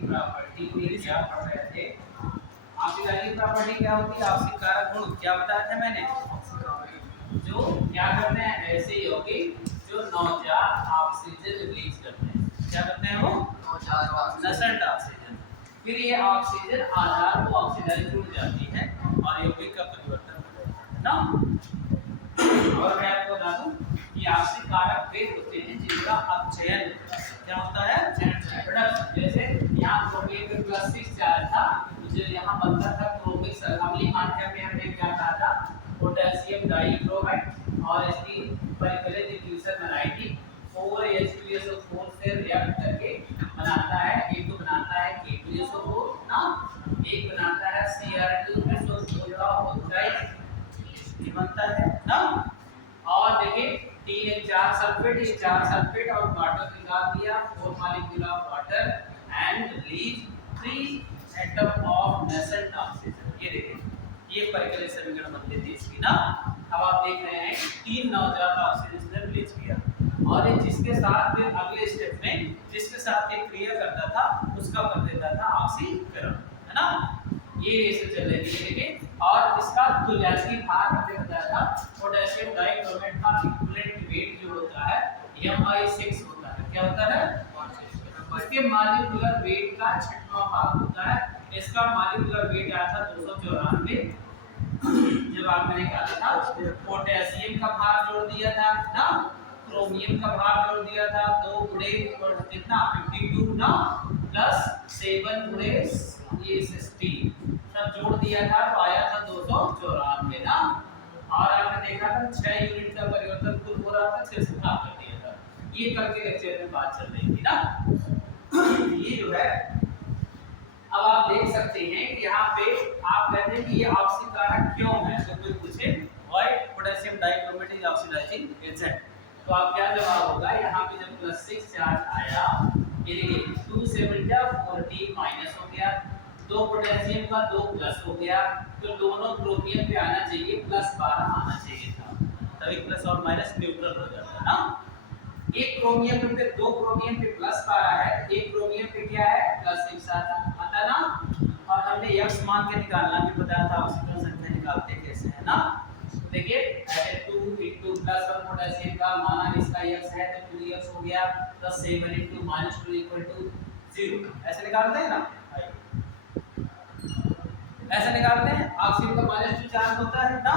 Property में क्या पढ़ रहे थे? ऑक्सीडाइजिंग प्रॉपर्टी क्या होती है? ऑक्सीकारक गुण क्या बताया था मैंने? जो क्या करते हैं ऐसे यौगिक जो नौचार ऑक्सीजन रिलीज करते हैं, क्या करते हैं वो? Nascent oxygen. फिर ये ऑक्सीजन आधार को ऑक्सीडाइज जुड़ जाती है और यौगिक का परिवर्तन हो जाता है ना। और मैं आपको बता दूं कि ऑक्सीकारक वे होते हैं जिनका अपचयन क्या होता है? प्रोडक्ट। जैसे यहाँ क्रोमियम पे +6 चार्ज था, जो यहाँ बनता था क्रोमिक अम्लीय माध्यम में हमने क्या कहा था? पोटेशियम डाइक्रोमाइड और इसकी परिकलित डिफ्यूजन बनाई थी। 4H2SO4 से रिएक्ट करके बनाता है, एक तो बनाता है K2SO4 ना, एक बनाता है Cr2SO4 का ऑक्साइड ये बनता है ना। और देखिए 3 चार सल्फेट और वाटर निकाल दिया, 4 molecule of water and release 3 atom of nascent oxygen. ये देखिए ये परिकलित समीकरण बनती थी इसकी ना। अब आप देख रहे हैं 3 नवजात ऑक्सीजन ने रिलीज किया और ये जिसके साथ फिर अगले स्टेप में जिसके साथ ये क्रिया करता था उसका कर देता था ऑक्सीकरण, है ना। ये ऐसे चल रही थी देखिए। और इसका तुल्यकालिक भार हमने बताया था पोटेशियम डाइक्रोमेट का इक्विवेलेंट वेट जो होता है Mi6 होता है। क्या होता है? इसके मॉलिक्यूलर वेट का 6वां भाग होता है। इसका मॉलिक्यूलर वेट आया था 294। जब आपने निकाला था पोटेशियम का भार जोड़ दिया था ना, क्रोमियम का भार जोड़ दिया था 2 गुणे कितना 52 ना प्लस 7 गुणे ये 60 सब जोड़ दिया था तो आया था 294 ना। और आपने देखा था 6 यूनिट का परिवर्तन कुल हो रहा था 6 से भाग कर दिया था। ये कल के लेक्चर में बात चल रही थी ना। ये जो है अब आप देख सकते हैं कि यहाँ पे आप कहते हैं कि ये ऑक्सीकारक क्यों है, अगर कोई पूछे why potassium dichromate is oxidising agent तो आप क्या जवाब होगा? यहाँ पे जब +6 चार्ज आया ये देखिए 2 से बचा 14 माइनस हो गया, 2 पोटेशियम का 2 प्लस हो गया, तो दोनों क्रोमियम पे आना चाहिए +12 आना चाहिए था, तभी प्लस और माइनस न्यूट्रल हो जाता है ना। एक क्रोमियम पे 2 क्रोमियम पे +12 है, एक क्रोमियम पे क्या है +6 आता ना। और हमने x मान के निकालना भी बताया था, ऑक्सीजन संख्या निकालते कैसे है ना। देखिए ऐसे 2 * +1 पोटेशियम का माना इसका x है तो 2x हो गया प्लस 7 * -2 = 0 ऐसे निकालते हैं ना, ऐसे निकालते हैं। ऑक्सीजन का -2 चार्ज होता है ना,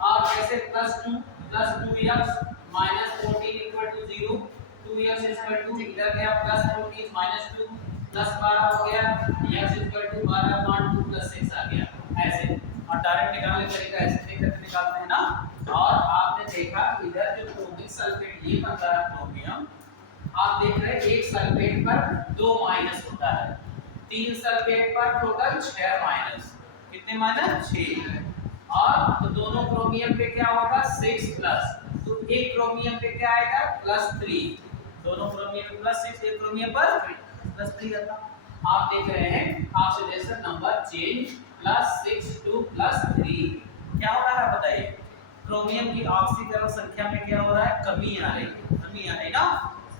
और ऐसे +2 + 2x -14 = 0, 2x = इधर गया +14 - 2 +12 हो गया, x = 12 + 2 + 6 आ गया ऐसे। और डायरेक्ट निकालने का तरीका ऐसे देखकर निकालते हैं ना। और आपने देखा इधर जो क्रोमिक सल्फेट ये बन रहा है क्रोमियम, आप देख रहे हैं एक सल्फेट पर 2 माइनस होता है, 3 सल्फेट पर टोटल 6 माइनस, कितने माइनस 6। और तो दोनों क्रोमियम पे क्या होगा 6 प्लस, तो एक क्रोमियम पे क्या आएगा +3, दोनों क्रोमियम पे +6 एक क्रोमियम पर +3 आता। आप देख रहे हैं ऑक्सीडेशन नंबर चेंज +6 to +3 क्या हो रहा है बताइए? क्रोमियम की ऑक्सीकरण संख्या में क्या हो रहा है? कमी आ रही है ना।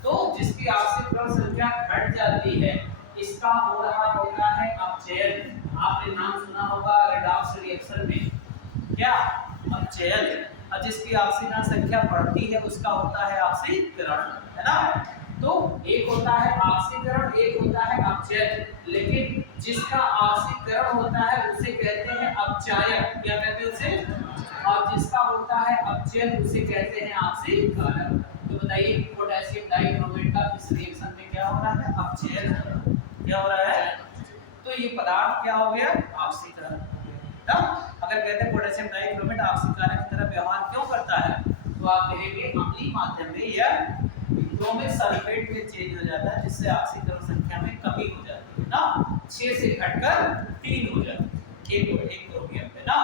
तो जिसकी ऑक्सीकरण संख्या घट जाती है इसका हो रहा होता है अपचयन। आपने नाम सुना होगा रेडॉक्स रिएक्शन में, क्या अपचयन। और जिसकी ऑक्सीकरण संख्या बढ़ती है उसका होता है ऑक्सीकरण, है ना। तो एक होता है ऑक्सीकरण, एक होता है अपचयन, लेकिन जिसका ऑक्सीकरण होता है उसे कहते हैं अपचायक, क्या कहते हैं उसे? और जिसका होता है अपचयन उसे कहते हैं ऑक्सीकारक। तो बताइए पोटेशियम डाइक्रोमेट का इस रिएक्शन में क्या हो रहा है? अपचयन क्या हो रहा है? तो ये पदार्थ क्या हो गया? ऑक्सीकरण। अगर कहते हैं पोटेशियम डाइक्रोमेट ऑक्सीकारक की तरह व्यवहार क्यों करता है तो आप कहेंगे अम्लीय माध्यम में या क्रोमिक सल्फेट में चेंज हो जाता है जिससे ऑक्सीकरण संख्या में कमी हो जाती है ना, 6 से घटकर 3 हो जाती है एक क्रोमियम पे ना।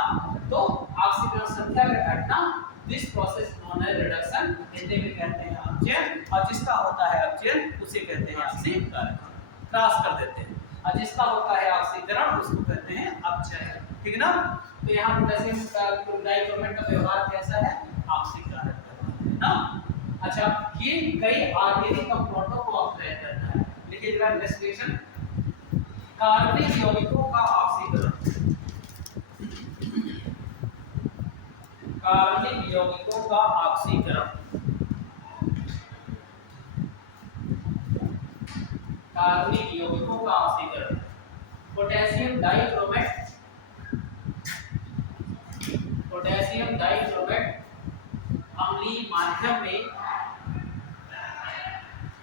तो ऑक्सीकरण संख्या में घटना this process known as reduction, Hindi में कहते हैं अपचयन, और जिसका होता है अपचयन उसे कहते हैं ऑक्सीकारक, क्रॉस कर देते हैं। और जिसका होता है ऑक्सीकरण उसको कहते हैं अपचयन, ठीक ना। तो यहाँ पोटेशियम डाइक्रोमेट का व्यवहार कैसा है? ऑक्सीकारक ना। अच्छा ये कई ऑर्गेनिक कंपाउंडों को ऑक्सीडाइज करता है, लिखिए जरा इन्वेस्टिगेशन कार्बनिक यौगिकों का ऑक्सीकरण, कार्बनिक यौगिकों का ऑक्सीकरण, कार्बनिक यौगिकों का ऑक्सीकरण। पोटेशियम डाइक्रोमेट, पोटेशियम डाइक्रोमेट अम्लीय माध्यम में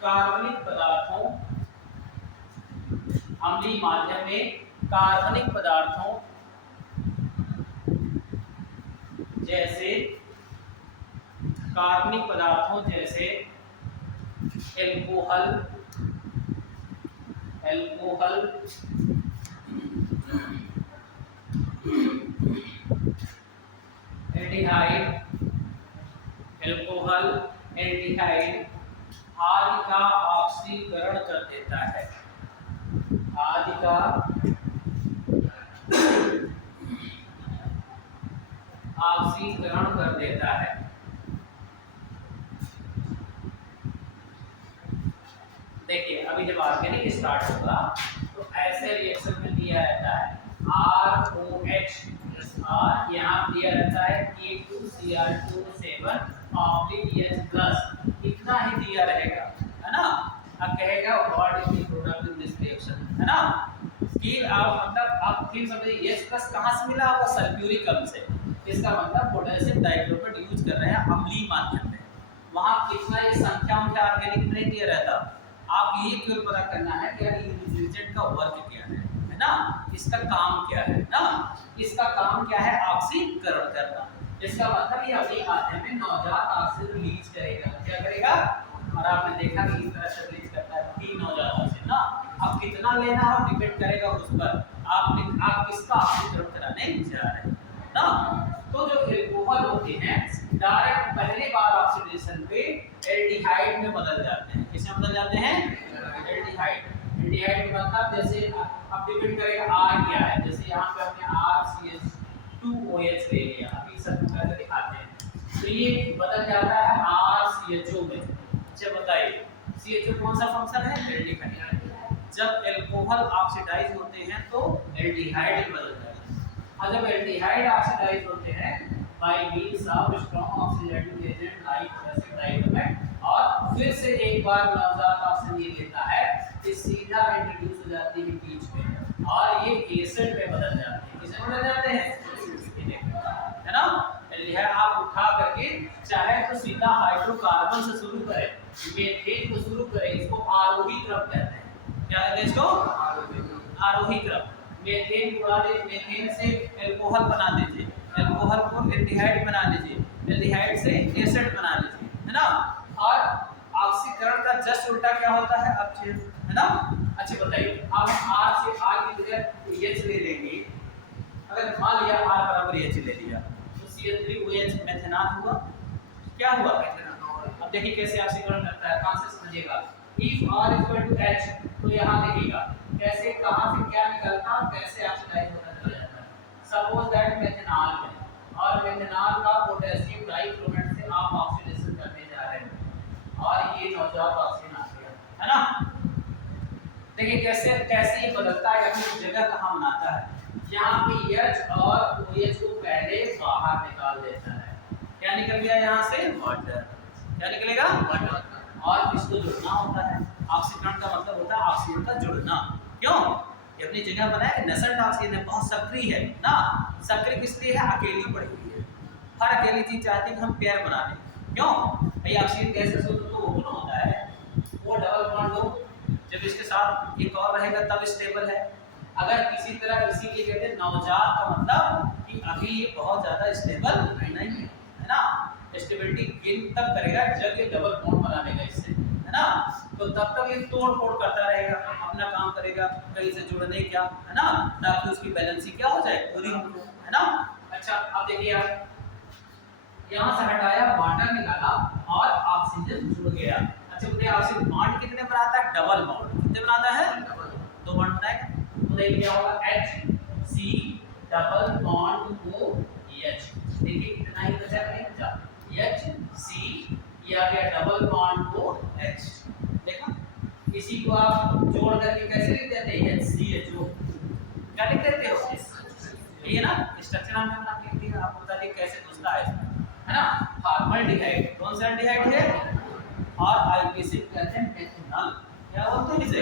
कार्बनिक पदार्थों, अम्लीय माध्यम में कार्बनिक पदार्थों जैसे, कार्बनिक पदार्थों जैसे alcohol, alcohol, aldehyde, alcohol, aldehyde आदि का ऑक्सीकरण कर देता है, आदि का ऑक्सीकरण कर देता है। देखिए अभी जब ऑर्गेनिक स्टार्ट होगा तो ऐसे रिएक्शन में दिया रहता है ROH, यहाँ दिया रहता है K2Cr2 7 इतना ही दिया रहेगा, है ना। अब कहेगा what is the product in this reaction, है ना, कि आप मतलब आप ठीक समझिए H+ कहाँ से मिला होगा, सल्फ्यूरिक अम्ल से। इसका मतलब पोटेशियम डाइक्रोमेट यूज कर रहे हैं अम्लीय माध्यम में, वहाँ कितना ये संख्या उनका ऑर्गेनिक में नहीं दिया रहता। आप ये क्यों पता करना है कि रिएजेंट का वर्क क्या है ना, इसका काम क्या है ना, इसका काम क्या है, ऑक्सीकरण करना। इसका मतलब ये अम्लीय माध्यम में नवजात ऑक्सीजन रिलीज करेगा, क्या करेगा, और आपने देखा कि इस तरह से रिलीज करता है 3 नवजात ऑक्सीजन ना। अब कितना लेना है डिपेंड करेगा उस पर, आप किसका ऑक्सीकरण कराने जा रहे हैं ना। तो जो एल्कोहल होते हैं डायरेक्ट पहली बार ऑक्सीडेशन पे एल्डिहाइड में बदल जाते हैं, किसमें बदल जाते हैं, एल्डिहाइड। एल्डिहाइड का मतलब जैसे अब डिपेंड करेगा R क्या है, जैसे यहाँ पे हमने RCH2OH ले लिया, अभी सब करके दिखाते हैं, तो ये बदल जाता है RCHO में। अच्छा बताइए CHO कौन सा फंक्शन है, एल्डिहाइड। जब एल्कोहल ऑक्सीडाइज होते हैं तो एल्डिहाइड में बदल जाता है, और जब एल्डिहाइड ऑक्सीडाइज होते हैं by means of strong oxidative agent like acid dichromate, और फिर से एक बार नवजात ऑक्सीजन ये लेता है, ये सीधा इंट्रोड्यूस हो जाती है बीच में और ये एसिड में बदल जाते हैं, किसमें बदल जाते हैं, है ना। एल्डिहाइड आप उठा करके चाहे तो सीधा हाइड्रोकार्बन से शुरू करें, मीथेन को शुरू करें, इसको आरोही क्रम कहते हैं, क्या कहते हैं इसको, आरोही क्रम। मीथेन को मीथेन से एल्कोहल बना दीजिए, एल्कोहल को एल्डिहाइड बना लीजिए, एल्डिहाइड से एसिड बना लीजिए, है ना। और ऑक्सीकरण का जस्ट उल्टा क्या होता है, अब है ना। अच्छा बताइए अब R से R की जगह H ले लेंगे, अगर मान लिया R बराबर H ले लिया तो CH3OH मेथेनॉल हुआ, क्या हुआ, अब देखिए कैसे ऑक्सीकरण करता है, कहां से समझिएगा। If R = H तो यहाँ देखिएगा कैसे कहां से क्या निकलता और कैसे ऑक्सीडाइज होता चला जाता है। सपोज दैट मेथेनॉल है और मेथेनॉल का पोटेशियम डाइक्रोमेट से आप ऑक्सीडेशन करने जा रहे हैं और ये नवजात ऑक्सीजन आ गया, है ना। देखिए कैसे कैसे ये बदलता है, अपनी जगह कहां बनाता है, यहाँ पे H और OH को पहले बाहर निकाल देता है, क्या निकल गया यहाँ से, वाटर, क्या निकलेगा, वाटर, और इसको जुड़ना होता है। ऑक्सीकरण का मतलब होता है ऑक्सीजन का जुड़ना, क्यों, ये अपनी जगह बनाया कि नसल्ट ऑक्सीजन है, बहुत सक्रिय है ना। सक्रिय किस लिए है, अकेली पड़ी हुई है, हर अकेली चीज चाहती है कि हम पेयर बना लें, क्यों भाई ऑक्सीजन गैस का सूत्र तो ओपन होता है, वो डबल बॉन्ड हो, जब इसके साथ एक और रहेगा तब स्टेबल है। अगर किसी तरह इसीलिए कहते हैं नवजात का मतलब कि अभी ये बहुत ज्यादा स्टेबल नहीं है, है ना। स्टेबिलिटी गेन तब करेगा जब ये डबल बॉन्ड बना लेगा इससे, है ना, तो तब तक ये तोड़ फोड़ करता रहेगा, अपना काम करेगा कहीं से जुड़ने क्या, है ना, ताकि उसकी बैलेंसिंग क्या हो जाए, पूरी हो, है ना। अच्छा अब देखिए आप यहाँ से हटाया, वाटर निकाला और ऑक्सीजन जुड़ गया। अच्छा बताइए ऑक्सीजन बॉन्ड कितने बनाता है, डबल बॉन्ड, कितने बनाता है, दो बॉन्ड बनाएगा, तो देखिए क्या होगा, HC डबल बॉन्ड OH, देखिए कितना ही बचा, नहीं बचा, HC ये आ गया डबल बॉन्ड OH, देखा। इसी को आप जोड़ करके कैसे लिख देते हैं, HCHO, क्या लिख देते हो? ये ना स्ट्रक्चर हमने अपना लिख दिया, आपको बता दिया कैसे घुसता है ना। फॉर्मल्डिहाइड कौन सा एल्डिहाइड है? और आईपीसी कहते हैं मेथनॉल। क्या बोलते हैं इसे?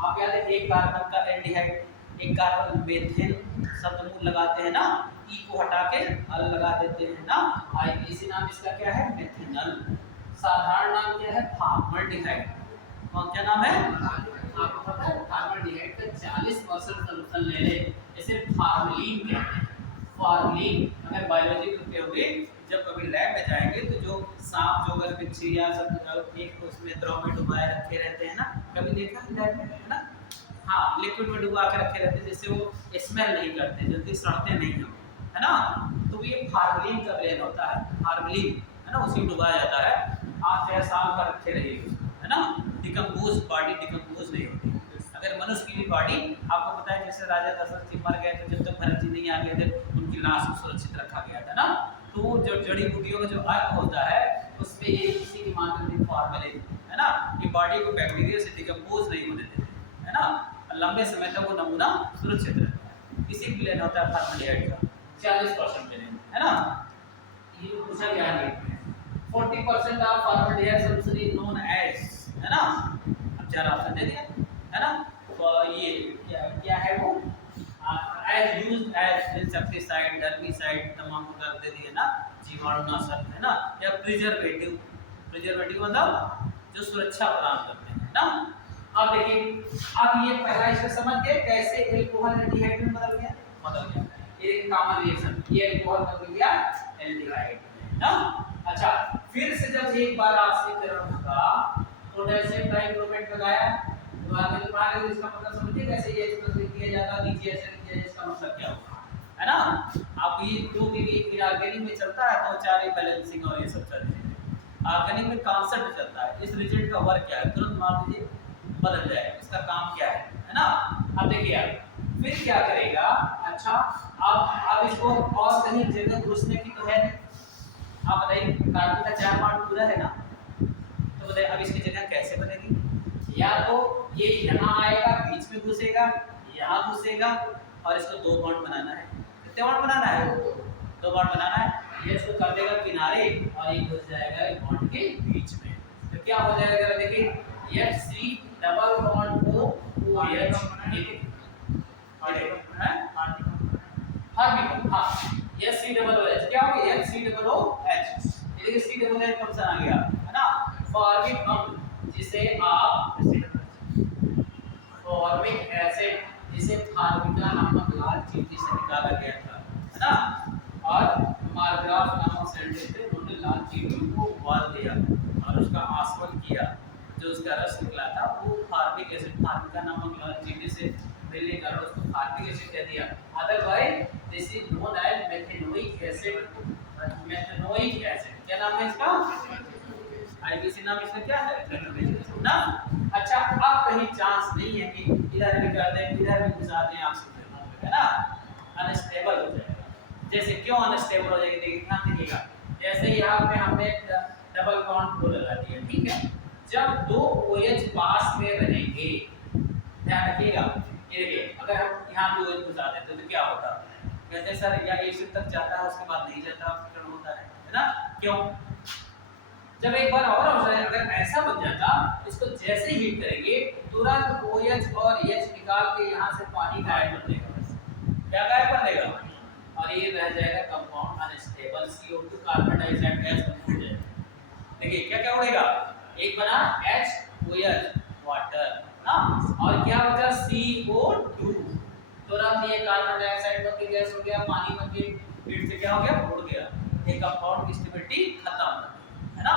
आप याद है एक कार्बन का एल्डिहाइड, एक कार्बन मेथेन शब्द मूल लगाते हैं ना, ई को हटा के अल लगा देते हैं ना, आईपीसी नाम इसका क्या है? मेथनॉल। साधारण नाम क्या है? फॉर्मल्डिहाइड। कौन क्या नाम है? आपको पता है फॉर्मल्डिहाइड का 40% सॉल्यूशन ले ले, इसे फॉर्मलिन कहते हैं। फॉर्मलिन अगर बायोलॉजी करते होंगे, जब कभी लैब में जाएंगे तो जो सांप जो अगर बिच्छी या सब एक उसमें द्रव में डुबाए रखे रहते हैं ना, कभी देखा है लैब में, है ना? हाँ, लिक्विड में डुबा के रखे रहते हैं जिससे वो स्मेल नहीं करते, जल्दी सड़ते नहीं हम, है ना? तो ये फॉर्मलिन का ब्लेन होता है, फॉर्मलिन, है ना? उसी डुबाया जाता है। 8 साल का रखे रहिए, है ना? डिकम्पोज बॉडी डिकम्पोज नहीं होती। अगर मनुष्य की भी बॉडी, आपको पता है जैसे राजा दशरथ जी मर गए तो जब तक भरत जी नहीं आ गए थे उनकी लाश को सुरक्षित रखा गया था ना, तो जो जड़ी बूटियों का जो अर्क होता है उसमें ये इसी की माध्यम फॉर्मलिन, है ना? ये बॉडी को बैक्टीरिया से डिकम्पोज नहीं होने देते, है ना? लंबे समय तक वो नमूना सुरक्षित रहता है। इसी के लिए होता है फॉर्मलिन का 40% लेने, है ना? ये पूछा गया है 40% of formalin solution is known as, है ना? अब जरा आपने दे दिया, है ना? तो ये क्या है वो? As used as insecticide, herbicide, तमाम प्रकार दे दिए ना, जीवाणुनाशक, है ना? या प्रिजर्वेटिव, प्रिजर्वेटिव मतलब जो सुरक्षा प्रदान करते हैं ना। अब देखिए, अब ये पहला इसको समझ गए कैसे अल्कोहल एल्डिहाइड में बदल गया, ये एक कॉमन रिएक्शन, ये अल्कोहल बदल गया एल्डिहाइड में ना। अच्छा, फिर से जब एक बार ऑक्सीकरण होगा, पोटेशियम डाइक्रोमेट लगाया, इसका मतलब समझिए कैसे ये एक्सप्रेस किया जाता है, नीचे ऐसे लिखा जाए, इसका मतलब क्या होगा, है ना? आप ये जो भी इनऑर्गेनिक में चलता है तो चार बैलेंसिंग और ये सब चलते हैं, ऑर्गेनिक में कांसेप्ट चलता है, इस रिजल्ट का वर्क क्या है तुरंत मान लीजिए बदल जाएगा, इसका काम क्या है ना? अब देखिए आप फिर क्या करेगा। अच्छा, अब इसको और कहीं जगह घुसने की तो है नहीं, आप बताइए कार्बन का 4 पार्ट पूरा है ना, तो बताइए अब इसकी जगह कैसे बनेगी? या तो ये यहाँ आएगा, बीच में घुसेगा, यहाँ घुसेगा, और इसको 2 बॉन्ड बनाना है। कितने बॉन्ड बनाना है? 2 बॉन्ड बनाना है। ये इसको कर देगा किनारे और ये घुस जाएगा एक बॉन्ड के बीच में, तो क्या हो जाएगा जरा देखिए, HC double bond OH, HC double OH क्या हो गया? HC डबल OH, ये देखिए C डबल H कौन सा आ गया, है ना? फॉर्मिक अम्ल जिसे आप फॉर्मिक एसिड, जिसे फार्मिका नामक लाल चींटी से निकाला गया था, है ना? और मार्ग्राफ नामक साइंटिस्ट ने उन्होंने लाल चींटी को उबाल दिया और उसका आसवन किया, जो उसका रस निकला था वो फार्मिक एसिड, फार्मिका नामक लाल चींटी से मिलने का उसको फार्मिक एसिड कह दिया। Otherwise this is known as methanoic acid, methanoic acid क्या नाम है इसका? आईपीसी नाम इसका क्या है ना। अच्छा, अब कहीं चांस नहीं है कि इधर भी कर दें इधर भी घुसा दें ऑक्सीजन, है ना? अनस्टेबल हो जाएगा। जैसे क्यों अनस्टेबल हो जाएगी, देखिए ध्यान दीजिएगा। जैसे यहाँ पे हमने डबल बॉन्ड को लगा दिया, ठीक है? जब 2 OH पास में रहेंगे, ध्यान रखिएगा, ये देखिए अगर हम यहाँ 2 OH घुसा देते तो क्या होता? कहते हैं सर या AC तक जाता है उसके बाद नहीं जाता, ऑक्सीजन होता है ना? क्यों? जब एक बार और अगर ऐसा बन जाता, इसको जैसे हीट करेंगे तुरंत OH और H निकाल के यहाँ से पानी गायब कर देगा। क्या गायब कर देगा? और ये रह जाएगा compound unstable CO2 carbon dioxide gas बन जाएगा। देखिए क्या क्या उड़ेगा, एक बना HOH वाटर ना, और क्या बचा CO2, तुरंत ये कार्बन डाइऑक्साइड बन के गैस हो गया, पानी बन के हीट से क्या हो गया, उड़ गया। ये कंपाउंड की स्टेबिलिटी खत्म, है ना?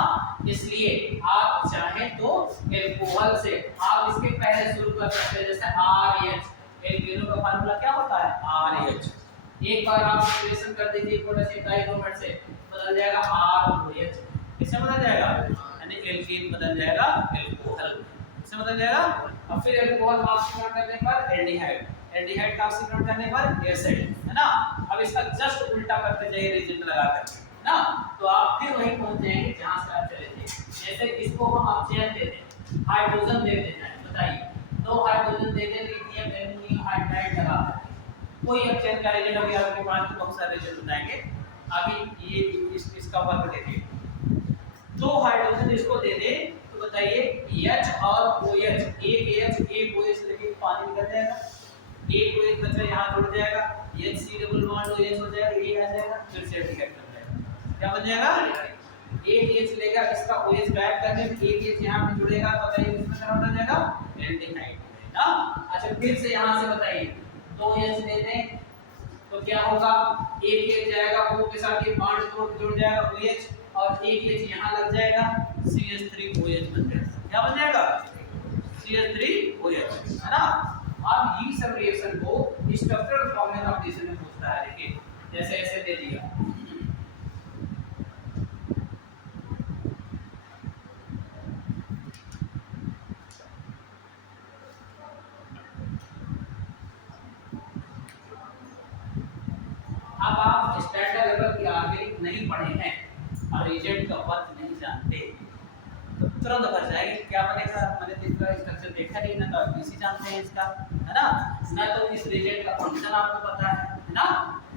इसलिए आप चाहें तो अल्कोहल से आप इसके पहले शुरू कर सकते हैं, जैसे RH, एल्केनो का फार्मूला क्या होता है? RH। एक बार आप रिलेशन कर दीजिए पोटेशियम डाइक्रोमेट से, बदल जाएगा ROH। किससे बदल जाएगा? यानी एल्कीन बदल जाएगा अल्कोहल, किससे बदल जाएगा? अब फिर अल्कोहल का ऑक्सीकरण करने पर एल्डिहाइड, एल्डिहाइड का ऑक्सीकरण करने पर एसिड, है ना? अब इसका जस्ट उल्टा करते जाइए रिएजेंट लगा करके ना, तो आप फिर वहीं पहुंच जाएंगे जहां से आप चले थे। जैसे इसको हम ऑक्सीजन दे दें, हाइड्रोजन दे दें, बताइए 2 हाइड्रोजन दे दें, लिथियम एल्युमिनियम हाइड्राइड लगा कोई एक चेन का रिजल्ट हो गया, आपके पास बहुत सारे रिजल्ट बताएंगे। अभी ये इसका वर्क दे दे, दो हाइड्रोजन इसको दे दे तो बताइए H और OH, एक H एक OH लेके पानी निकल जाएगा, एक OH बचा यहाँ जुड़ जाएगा, HC डबल बॉन्ड OH हो जाएगा, ये आ जाएगा, फिर से रिएक्ट कर जाएगा। क्या बन जाएगा? एक H लेगा, इसका OH गायब करने में एक H यहाँ पे जुड़ेगा, बताइए किसमें कन्वर्ट हो जाएगा? एल्डिहाइड में ना। अच्छा फिर से यहाँ से बताइए दो H ले दें तो क्या होगा? एक H जाएगा O के साथ, ये बॉन्ड जुड़ जाएगा OH, और एक H यहाँ लग जाएगा, CH3OH बन जाएगा। क्या बन जाएगा? CH3OH, है ना। अब ये सब रिएक्शन को स्ट्रक्चरल फॉर्म में कंडीशन में पूछता है। देखिए जैसे ऐसे दे दिया, अब आप स्टैंडर्ड लेवल की ऑर्गेनिक नहीं पढ़े हैं और रिएजेंट का वर्क नहीं जानते तो तुरंत फंस जाएंगे। क्या बनेगा? मैंने तीसरा स्ट्रक्चर देखा नहीं ना, तो इसी जानते हैं इसका, है ना, ना तो इस रिएजेंट का फंक्शन आपको पता है ना।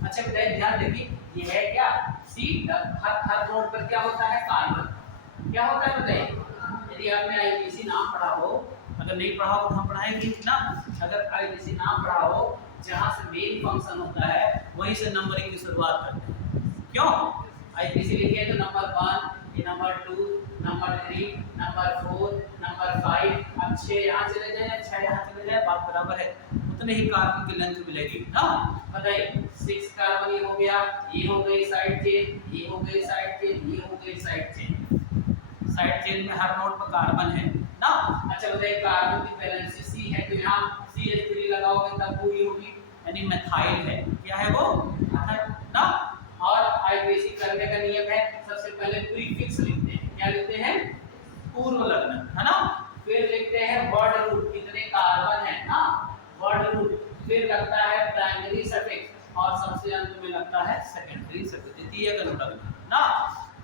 अच्छा बताइए, ध्यान देखिए, ये है क्या? सी हर नोड पर क्या होता है? कार्बन। क्या होता है बताइए? यदि आपने आईपीसी नाम पढ़ा हो, अगर नहीं पढ़ा हो तो हम पढ़ाएंगे ना। अगर आईपीसी नाम पढ़ा हो, जहां से मेन फंक्शन होता है वहीं से नंबरिंग की शुरुआत करते हैं। क्यों? आईपीसी लिखे तो number 1, number 2, number 3, number 4, number 5, अब 6 यहाँ चले जाए, 6 यहाँ चले जाए, बात बराबर है, उतने ही कार्बन की लेंथ मिलेगी ना। बताइए 6 कार्बन ये हो गया, ये हो गई साइड चेन, ये हो गई साइड चेन, ये हो गई साइड चेन। साइड चेन में हर नोड पर कार्बन है ना। अच्छा बताइए, कार्बन की वैलेंसी C है तो यहाँ CH3 लगाओगे तब पूरी होगी, यानी मेथाइल है। क्या है वो? मेथाइल ना। और आईपीसी करने का नियम है, सबसे पहले प्रीफिक्स लिखते हैं। क्या लिखते हैं? पूर्व लग्न, है ना। फिर लिखते हैं वर्ड रूट, कितने कार्बन है ना, वर्ड रूट। फिर लगता है प्राइमरी सफिक्स और सबसे अंत में लगता है सेकेंडरी सफिक्स, द्वितीयक अनुलग्न ना।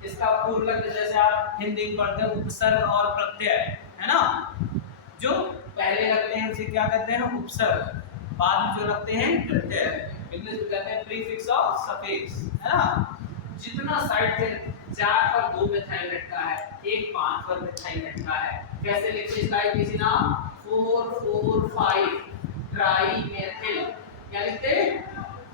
इसका पूर्व लग्न जैसे आप हिंदी में पढ़ते हैं उपसर्ग और प्रत्यय, है ना। जो पहले लगते हैं उसे क्या कहते हैं? उपसर्ग, बाद में जो लगते हैं प्रत्यय, इंग्लिश में कहते हैं प्रीफिक्स और सफिक्स, है ना। जितना साइड से 4 पर 2 मेथाइल लटका है, एक 5 पर मेथाइल लटका है, कैसे लिखते हैं इसका आईपीसी नाम? 4,4,5 ट्राई मेथिल। क्या लिखते हैं?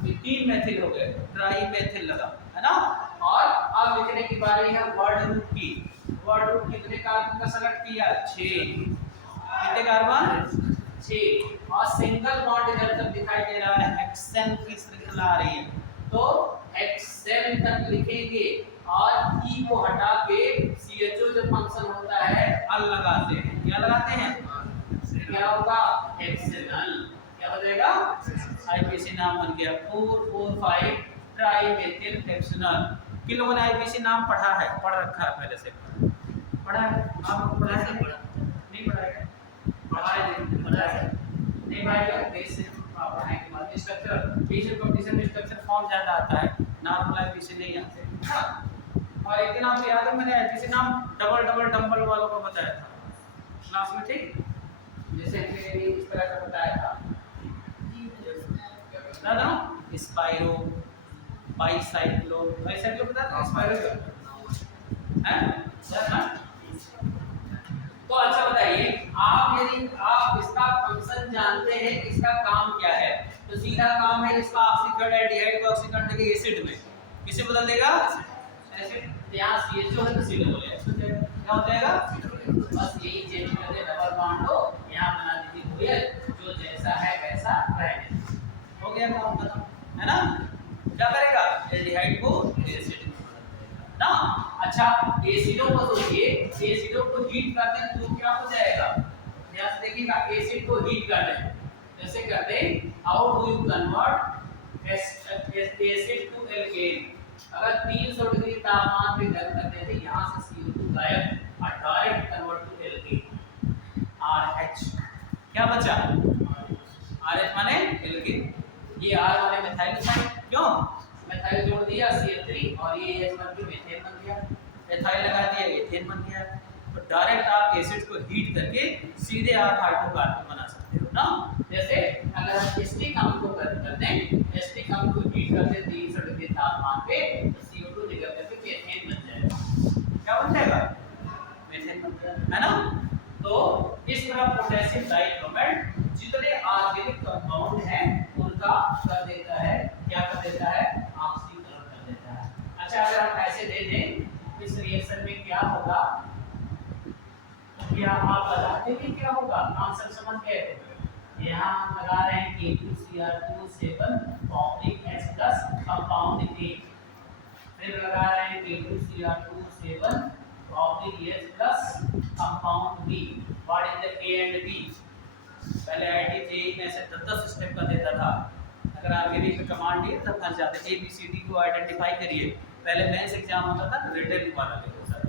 ये 3 मेथिल हो गए, ट्राई मेथिल लगा, है ना। और अब लिखने की बारी है वर्ड रूट की। वर्ड रूट कितने कार्बन का सेलेक्ट किया? 6। कितने कार्बन? 6। और सिंगल बॉन्ड इधर तक दिखाई दे रहा है, हेक्सेन की श्रृंखला आ रही है, तो हेक्सेन तक लिखेंगे और ई को हटा के CHO जो फंक्शन होता है अल लगाते हैं। क्या लगाते हैं? क्या होगा? हेक्सेनल। क्या हो जाएगा? आईपीसी नाम बन गया 4,4,5 ट्राईमेथिल हेक्सेनल। किन लोगों ने आईपीसी नाम पढ़ा है? पढ़ रखा है पहले से? पढ़ा है? आप पढ़ा है? नहीं पढ़ा है? पढ़ा है नहीं भाई, बेसिक पढ़ाने के बाद स्ट्रक्चर, बेसिक कंपटीशन में स्ट्रक्चर फॉर्म ज्यादा आता है, नॉर्मल आईपीसी नहीं आते, हां। और एक दिन आपको याद है मैंने आईपीसी नाम डबल डंबल वालों को बताया था क्लास में, ठीक? जैसे कि इस तरह का बताया था ना, स्पाइरो, बाइसाइक्लो, बाइसाइक्लो पता है? स्पाइरो है ना। तो अच्छा बताइए, आप यदि आप इसका फंक्शन जानते हैं, इसका काम क्या है, तो सीधा काम है इसका ऑक्सीकरण एल्डिहाइड को ऑक्सीकरण देके एसिड में किसे बदल देगा? एसिड। यहाँ CHO है तो COOH क्या हो जाएगा? बस यही चेंज कर दे, डबल बॉन्ड हो यहाँ बना दीजिए OH, जो जैसा है वैसा रहने हो गया, काम खत्म, है ना। क्या करेगा? एल्डिहाइड को एसिड ना। अच्छा एसिडों को सोचिए, एसिडों को हीट करते हैं तो क्या हो जाएगा? यहां से देखिएगा, एसिड को हीट करते हैं जैसे करते हैं, how do you convert acid to alkane? अगर 300 डिग्री तापमान पे गर्म करते थे, यहां से CO2 गायब और direct convert to alkane, RH। क्या बचा? RH माने एल्केन, ये R माने मेथाइल साइड, क्यों? मेथाइल जोड़ दिया CH3 और ये H बन के मेथेन बन गया, एथाइल लगा दिया एथेन बन गया। तो डायरेक्ट आप एसिड को हीट करके सीधे आप हाइड्रोकार्बन बना सकते हो ना। जैसे अगर हम इसके काम को कर दें में एसिटिक अम्ल को हीट कर दे 300 डिग्री तापमान पे तो CO2 निकल करके मीथेन बन जाएगा। क्या बन जाएगा? मीथेन बन जाएगा, है ना। तो इस तरह पोटेशियम डाइक्रोमेट जितने ऑर्गेनिक कंपाउंड हैं उनका कर देता है, क्या कर देता है? ऑक्सीकरण कर देता है। अच्छा, अगर हम ऐसे दे दें इस रिएक्शन में क्या होगा, क्या आप बताते हैं क्या होगा? आंसर समझ गए? यहाँ हम लगा रहे हैं K2Cr2 पॉप्लिक H+ कंपाउंड A, फिर लगा रहे हैं K2Cr2 पॉप्लिक H+ compound B। What is the A and B? पहले आईटी जेई में से 10 स्टेप का देता था, अगर ऑर्गेनिक में कमांड दिए तब फंस जाते। ABCD को आइडेंटिफाई करिए। पहले मेंस एग्जाम होता था, रिटन वाला लेते सर।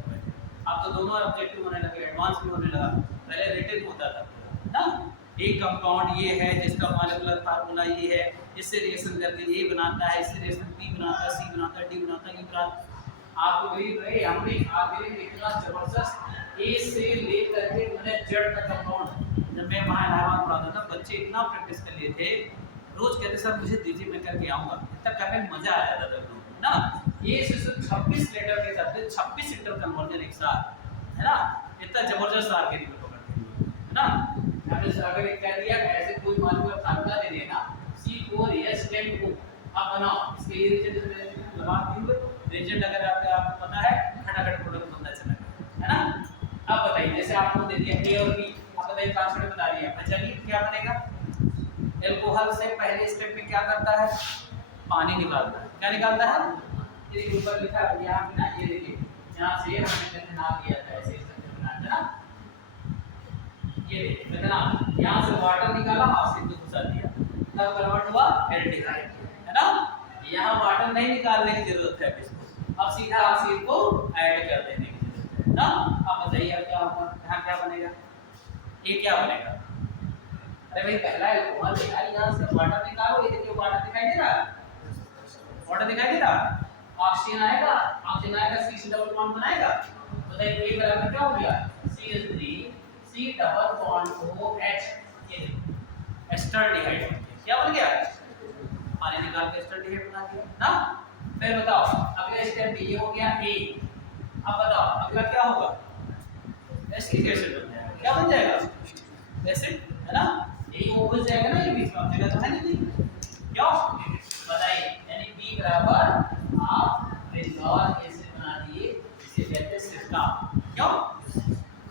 अब तो दोनों ऑब्जेक्टिव होने लगे, एडवांस भी होने लगा। पहले रिटन होता था ना, एक कंपाउंड ये है जिसका मॉलिक्यूलर फार्मूला ये है, इससे रिएक्शन करके ये बनाता है, इससे रिएक्शन B बनाता है, C बनाता है, D बनाता है, E बनाता। आपको वही रहे हमने ऑर्गेनिक इतना जबरदस्त ए से लेकर के मैंने जेड तक कंपाउंड, जब मैं वहां इलाहाबाद पढ़ाता था बच्चे इतना प्रैक्टिस कर लिए थे, रोज कहते सर मुझे दीजिए मैं करके आऊंगा। इतना करने में मजा आ जाता था ना। ये से 26 लेटर के साथ 26 इंटर कन्वर्जन एक साथ, है ना। इतना जबरदस्त ऑर्गेनिक में पकड़ते है ना। हमने सर अगर कह दिया ऐसे कोई मॉलिक्यूलर फार्मूला दे देना C4H10O, अब बनाओ इसके रिएजेंट लगा दिए, रिएजेंट अगर आपको पता है फटाफट प्रोडक्ट बनता चला है ना। अब बताइए जैसे आपको दे दिया A और B, आप बताइए ट्रांसफर बता रही है, चलिए क्या बनेगा? एल्कोहल से पहले स्टेप में क्या करता है? पानी निकालता है। क्या निकालता है? ये ऊपर लिखा है यहाँ पे ना, ये देखिए जहाँ से हमने मेथनॉल लिया था ऐसे स्ट्रक्चर बनाया था ना, ये देखिए मेथनॉल, यहाँ से वाटर निकाला, ऑक्सीजन को घुसा दिया, तब कन्वर्ट हुआ एल्डिहाइड, है ना। यहाँ वाटर नहीं निकालने की जरूरत है इसको, अब सीधा ऑक्सीजन को ऐड कर देने की जरूरत है ना। अब बताइए क्या होगा, यहाँ क्या बनेगा? ये क्या बनेगा? अरे भाई पहला एल्कोहल है यार, यहाँ से वाटर निकालो, ये देखिए वाटर दिखाई दे रहा है, वाटर दिखाई दे रहा है, ऑक्सीजन आएगा, ऑक्सीजन आएगा, C से डबल बॉन्ड बनाएगा, बताइए ये बराबर क्या हो गया? CH3 C double bond OH, ये एस्टरडिहाइड, क्या बन गया? पानी निकाल के एस्टरडिहाइड बना दिया ना। फिर बताओ अगले स्टेप पे ये हो गया A, अब बताओ अगला क्या होगा? एसिटिक एसिड बन जाएगा। क्या बन जाएगा? एसिड, है ना। यही ओवर जाएगा ना, ये बीच में जगह तो है नहीं, क्यों बताइए? यानी B बराबर आप बेंजोल एसिड बना दिए, इसे कहते हैं सिरका। क्यों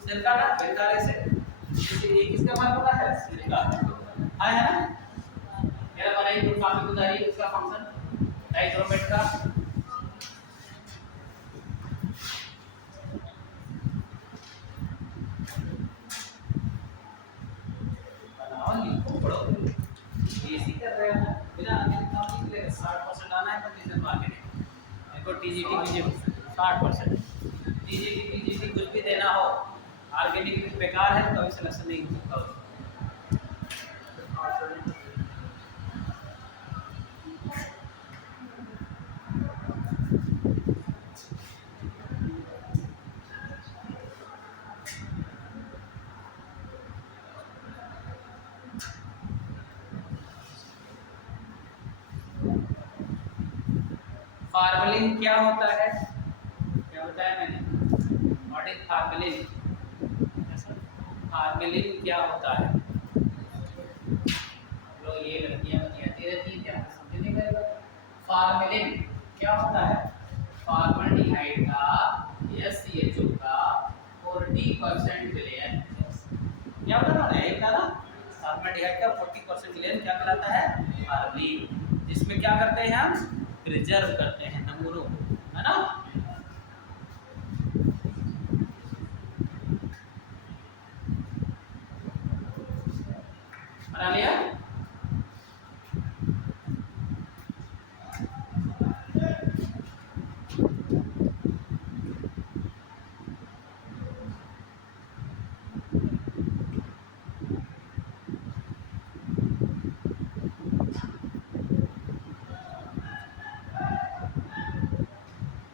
सिरका ना? बेंजोल एसिड, ये किसका फार्मूला है? सिरका, है ना। मेरा बनाइए तो काफी बताइए उसका फंक्शन डाइक्रोमेट का। इसी कर रहे हैं बिना काम के लिए 60% आना है कंडीशन मार्केट इनको टीजीटी बीजेटी 60%, टीजीटी बीजेटी कुछ भी देना हो, ऑर्गेनिक बेकार है तो कभी सिलेक्शन नहीं हो सकता। फार्मेलिन क्या होता है? क्या बताया मैंने? What is formalin? फार्मेलिन क्या होता है? लो ये लड़कियां बताती रहती हैं, क्या समझ नहीं आएगा। फार्मेलिन क्या होता है? फॉर्मल्डिहाइड का SCHO का 40% विलयन, क्या बता रहा है एक ना, फॉर्मल्डिहाइड का 40% विलयन क्या कहलाता है? फार्मेलिन, जिसमें क्या करते हैं हम? प्रिजर्व करते हैं नमूनों को, है ना। बना लिया?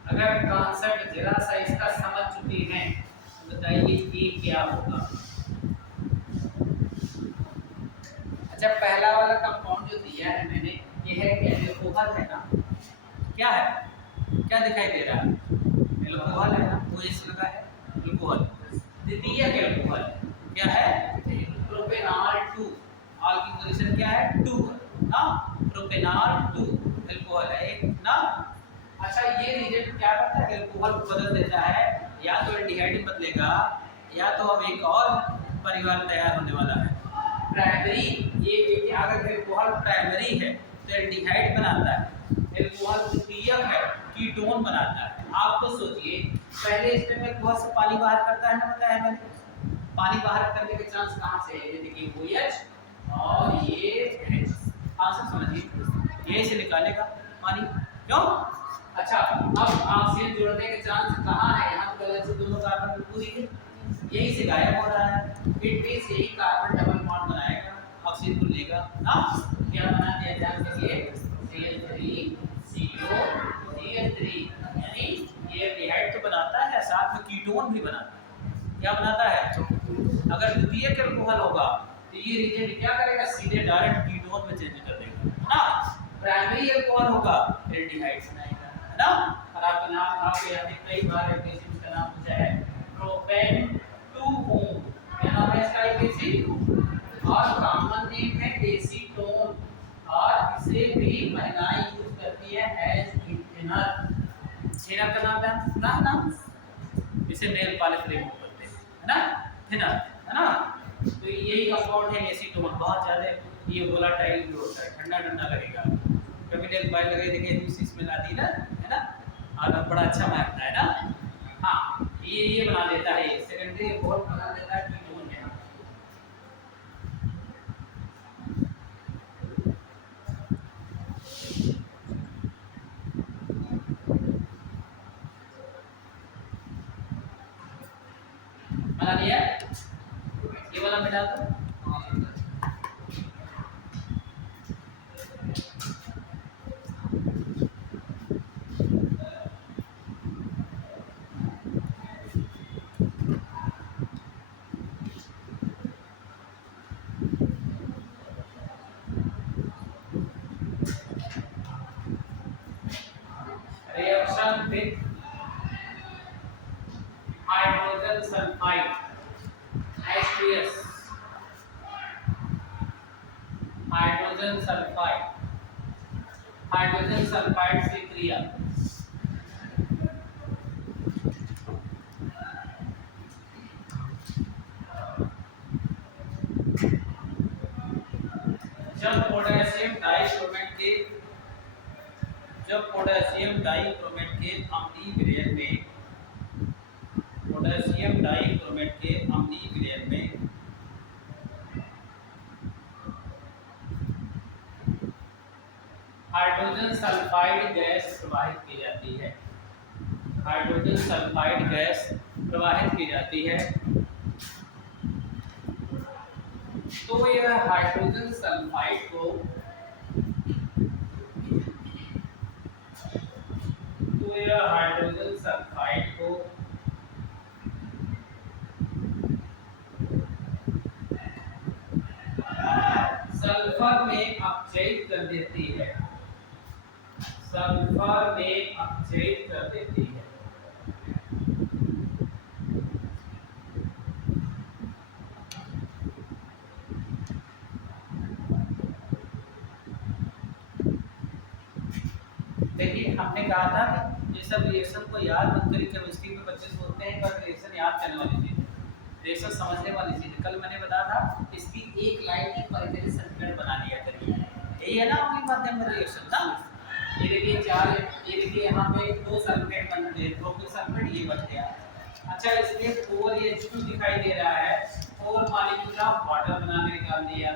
अगर कॉन्सेप्ट जरा सा इसका समझ चुकी हैं तो बताइए ये क्या होगा? अच्छा पहला वाला कंपाउंड जो दिया है मैंने, ये एल्कोहल है ना, क्या है, क्या दिखाई दे रहा है, एल्कोहल है ना, वो इस लगा है एल्कोहल। द्वितीयक एल्कोहल क्या है, प्रोपेनॉल 2, ऑल की पोजीशन क्या है 2 ना, प्रोपेनॉल 2 एल्कोहल है एक ना। अच्छा ये रिएजेंट क्या करता है, एल्कोहल को बदल देता है, या तो एल्डिहाइड में बदलेगा या तो अब एक और परिवार तैयार होने वाला है प्राइमरी। ये अगर एल्कोहल प्राइमरी है तो एल्डिहाइड बनाता है, एल्कोहल द्वितीयक है कीटोन बनाता है। आपको सोचिए पहले स्टेप में एल्कोहल से पानी बाहर करता है ना, बताया मैंने, पानी बाहर करने के चांस कहां से है, ये देखिए OH और ये H, आंसर समझिए ये से निकालेगा पानी, क्यों। अच्छा अब ऑक्सीजन जोड़ने के चांस कहां है, यहां तो गलत से दोनों कार्बन पूरी है, यही से गायब हो रहा है, इट मींस यही कार्बन डबल बॉन्ड बनाएगा, ऑक्सीजन को लेगा ना, क्या बना दिया ध्यान दीजिए CH3CO CH3, यानी ये एल्डिहाइड तो बनाता है साथ में कीटोन भी बनाता है, क्या बनाता है। अगर द्वितीयक एल्कोहल होगा तो ये रिएजेंट क्या करेगा, सीधे डायरेक्ट कीटोन में चेंज कर देगा, है ना। प्राइमरी एल्कोहल होगा एल्डिहाइड बनाएगा, है ना। और आपका नाम आपके यहाँ पे कई बार एप्लीकेशन का नाम पूछा है प्रोपेन 2O, क्या नाम है इसका एप्लीकेशन, और कॉमन नेम है एसीटोन, और इसे भी महिलाएं यूज करती है एज थिनर, थिनर का नाम क्या नाम, इसे नेल पॉलिश रिमूव करते हैं, है ना, थिनर, है ना। तो यही कंपाउंड है एसीटोन, बहुत ज्यादा ये वोलेटाइल भी होता है, ठंडा ठंडा लगेगा, कभी नेल पॉलिश लगे देखिए दूसरी स्मेल आती है ना, है ना, और बड़ा अच्छा महकता है ना। हाँ ये बना देता है, सेकेंडरी एल्कोहल बना देता है कीटोन में। बना दिया, ये वाला मिटा दो, reaction with hydrogen sulfide H2S, hydrogen sulphide से क्रिया, जब पोटेशियम डाइक्रोमेट के अम्लीय विलयन में, पोटेशियम डाइक्रोमेट के अम्लीय विलयन में हाइड्रोजन सल्फाइड गैस प्रवाहित की जाती है, हाइड्रोजन सल्फाइड गैस प्रवाहित की जाती है, तो यह हाइड्रोजन सल्फाइड को सल्फर में अपचयित कर देती है, सल्फर में अपचयित कर देती है। देखिए हमने कहा था कि ये सब रिएक्शन को याद मत करिए, केमिस्ट्री में बच्चे सोचते हैं पर रिएक्शन याद करने वाली चीज है, रिएक्शन समझने वाली चीज है। कल मैंने बताया था इसकी एक लाइन की परिधि सर्कुलेट बना लिया करिए, यही है ना अपनी माध्यम में रिएक्शन ना। ये देखिए चार, ये देखिए यहाँ पे दो सल्फेट बन गए, प्रोपिल सल्फेट ये बन गया। अच्छा इसमें 4H2 दिखाई दे रहा है, 4 मॉलिक्यूल ऑफ वाटर बना के निकाल दिया,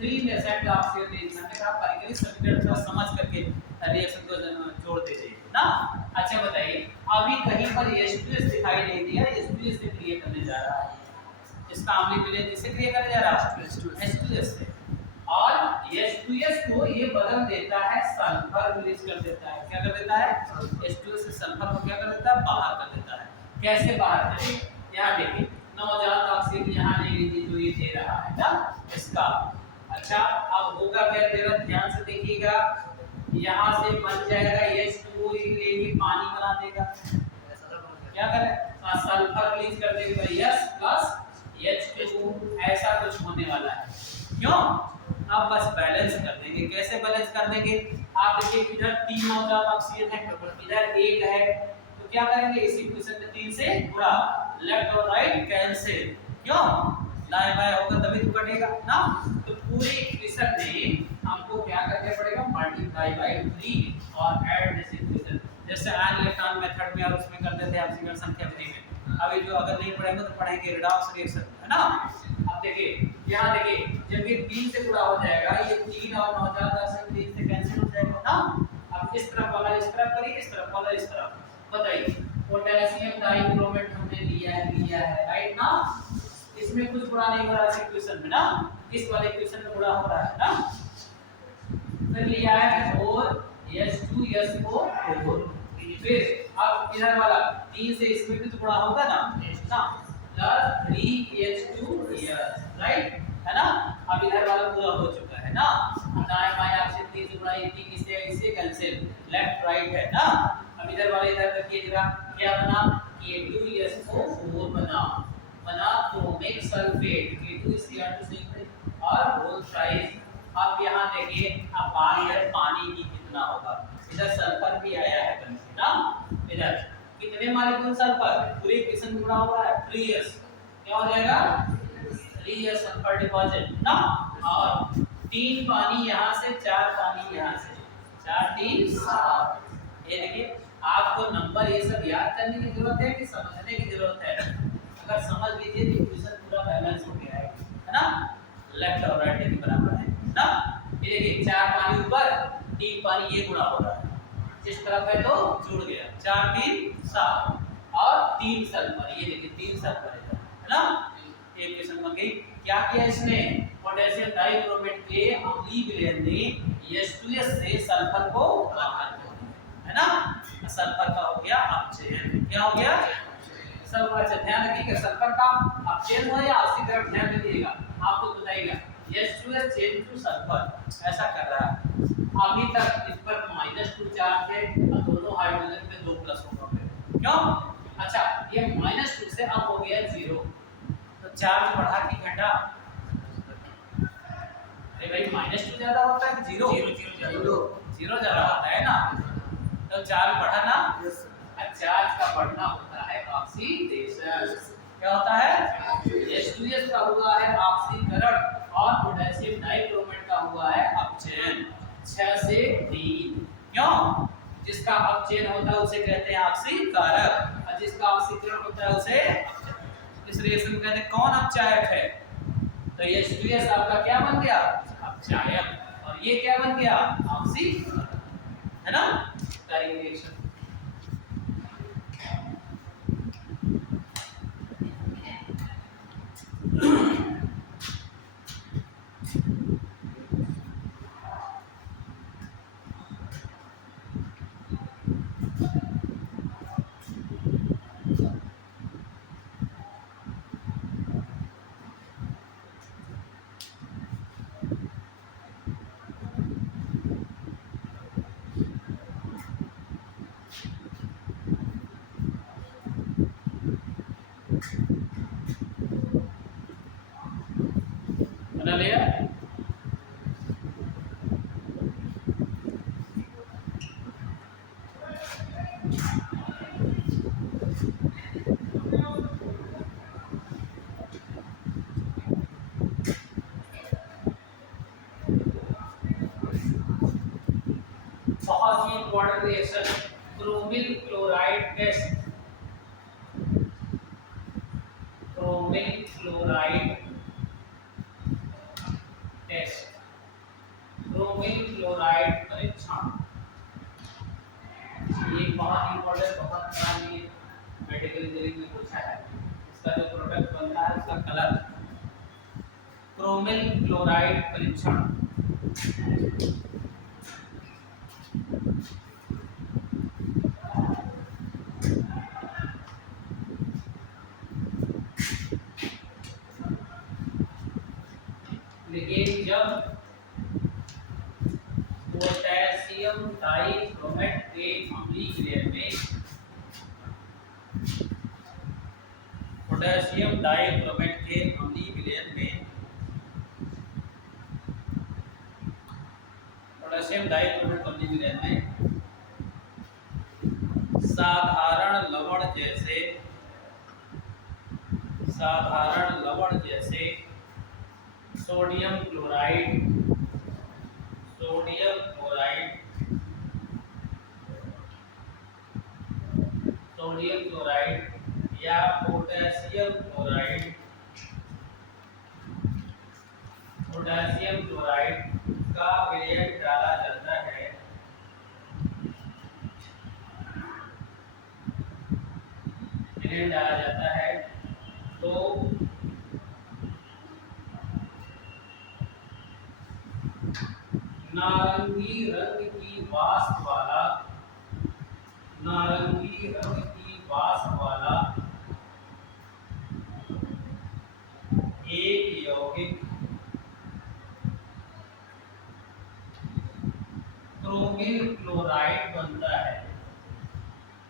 3 एसिड ऑक्सीडेशन हमने कहा परिधि सर्कुलेट को समझ करके रिएक्शन को जोड़ दीजिए ना। अच्छा बताइए अभी कहीं पर H2S दिखाई नहीं दिया, H2S से क्रिएट करने जा रहा है, इसका अम्लीय विलयन किससे क्रिएट करने जा रहा है, H2S से, और H2S को ये बदल देता है, सल्फर रिलीज कर देता है, क्या कर देता है, H2S से सल्फर को क्या कर देता है, बाहर कर देता है। कैसे बाहर करेगा, यहाँ देखिए नवजात ऑक्सीजन यहाँ ले लीजिए जो ये दे रहा है ना इसका। अच्छा अब होगा क्या तेरा, ध्यान से देखिएगा, यहाँ से बन जाएगा H2O, लेके पानी बना देगा। क्या करें, सल्फर रिलीज कर देगा H प्लस H2O, ऐसा कुछ होने वाला है। क्यों? अब बस बैलेंस कर देंगे। कैसे बैलेंस कर देंगे? आप देखिए इधर 3 औजार ऑक्सीजन है, इधर 1 है, तो क्या करेंगे, इस इक्वेशन में 3 से गुणा, लेफ्ट और राइट कैंसिल। क्यों? दाएं बाएं होगा तभी तो कटेगा ना। तो पूरे इक्वेशन में हमको क्या करना पड़ेगा, मल्टीप्लाई बाय 3 और ऐड दिस इक्वेशन। जैसे आयन इलेक्ट्रॉन मेथड में और उसमें करते थे ऑक्सीजन संख्या विधि में। अभी जो अगर नहीं पढ़ेंगे तो पढ़ेंगे रिडॉक्स रिएक्शन, है ना। अब देखिए यहाँ देखिए, जब ये 3 से गुणा हो जाएगा, ये 3 और 9 ज्यादा से 3 से कैंसिल हो जाएगा ना। अब इस तरफ वाला इस तरफ करिए, इस तरफ वाला इस तरफ। बताइए, पोटेशियम डाइक्रोमेट हमने लिया है राइट ना। इसमें कुछ गुणा नहीं हो रहा इस इक्वेशन में ना, इस वाले इक्वेशन में गुणा हो रहा है ना। फिर लिया है और H2SO4, फिर अब इधर वाला 3 से इसमें भी तो गुणा होगा ना प्लस 3H2 राइट, है ना। अब इधर वाला पूरा हो चुका है ना। दाएं बाएं आपसे 3 से गुणा, ये 3 इससे कैंसिल, लेफ्ट राइट है ना। अब इधर वाले इधर रखिए जरा, क्या बना, K2SO4 बना क्रोमिक सल्फेट, K2Cr2 और होल साइज। अब यहाँ देखिए, अब बाहर पानी भी कितना होगा, इधर सल्फर भी आया है बन के ना। इधर कितने मॉलिक्यूल सल्फर, पूरी इक्वेशन गुणा हो रहा है 3s, क्या हो जाएगा 3s सल्फर डिपॉजिट ना। और 3 पानी यहाँ से, 4 पानी यहाँ से, 4 3 7। ये देखिए, आपको नंबर ये सब याद करने की जरूरत है कि समझने की जरूरत है? अगर समझ लीजिए तो इक्वेशन पूरा बैलेंस हो गया है ना। लेफ्ट और राइट के बराबर है ना। ये देखिए 4 पानी ऊपर, 3 पानी ये गुणा हो रहा है, जिस तरफ है तो जुड़ गया, 4 3 7 और 3 सल्फर। ये देखिए 3 सल्फर है ना। ये इक्वेशन बन गई। क्या किया इसने, पोटेशियम डाइक्रोमेट के अम्लीय विलयन ने H2S से सल्फर को बाहर कर दिया, है ना। सल्फर का हो गया अपचयन। क्या हो गया, सल्फर से ध्यान रखिएगा, सल्फर का अपचयन हो या उसी तरफ ध्यान दीजिएगा, आपको बताइएगा H2S चेंज टू सल्फर ऐसा कर रहा है। अभी तक इस पर -2 चार्ज है और दोनों हाइड्रोजन पे 2 प्लस होगा फिर। क्यों? अच्छा, ये -2 से अब हो गया 0, तो चार्ज बढ़ा कि घटा? अरे भाई -2 ज्यादा होता है कि 0 ज्यादा होता है ना, तो चार्ज बढ़ा ना। चार्ज का बढ़ना होता है ऑक्सीडेशन। क्या होता है, H2S का हुआ है ऑक्सीकरण और पोटेशियम डाइक्रोमेट का हुआ है अपचयन 6 से 3। क्यों? जिसका अपचयन होता है उसे कहते हैं ऑक्सीकारक और जिसका ऑक्सीकरण होता है उसे अपचयन। इस रिएक्शन को कहते हैं कौन अपचायक है, तो H2S आपका क्या बन गया, अपचायक, और ये क्या बन गया, ऑक्सीकारक, है ना। रिएक्शन बना लिया। बहुत ही important reaction, chromyl chloride test. Chromyl chloride test, chromyl chloride परीक्षण। ये बहुत इंपॉर्टेंट, बहुत बड़ा ये मेडिकल इंजीनियरिंग में पूछा है। इसका जो प्रोडक्ट बनता है उसका कलर। क्रोमिल क्लोराइड परीक्षण, देखिए जब पोटेशियम डाइक्रोमेट के अम्लीय विलयन में पोटेशियम डाइक्रोमेट के अम्लीय विलयन में पोटेशियम डाइक्रोमेट के अम्लीय विलयन में साधारण लवण जैसे सोडियम क्लोराइड या पोटेशियम क्लोराइड का विलयन डाला जाता है। तो नारंगी रंग की वाष्प वाला एक यौगिक क्रोमिल क्लोराइड बनता है।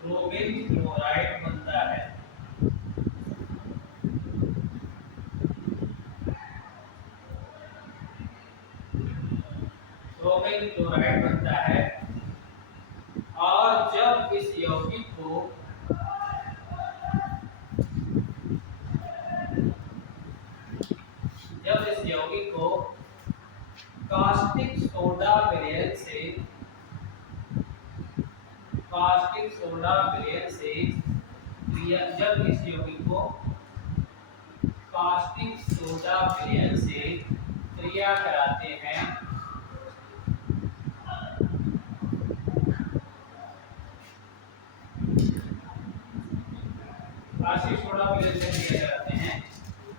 क्रोमिल क्लोराइड बनता है और जब इस यौगिक को कास्टिक सोडा विलयन से क्रिया कराते हैं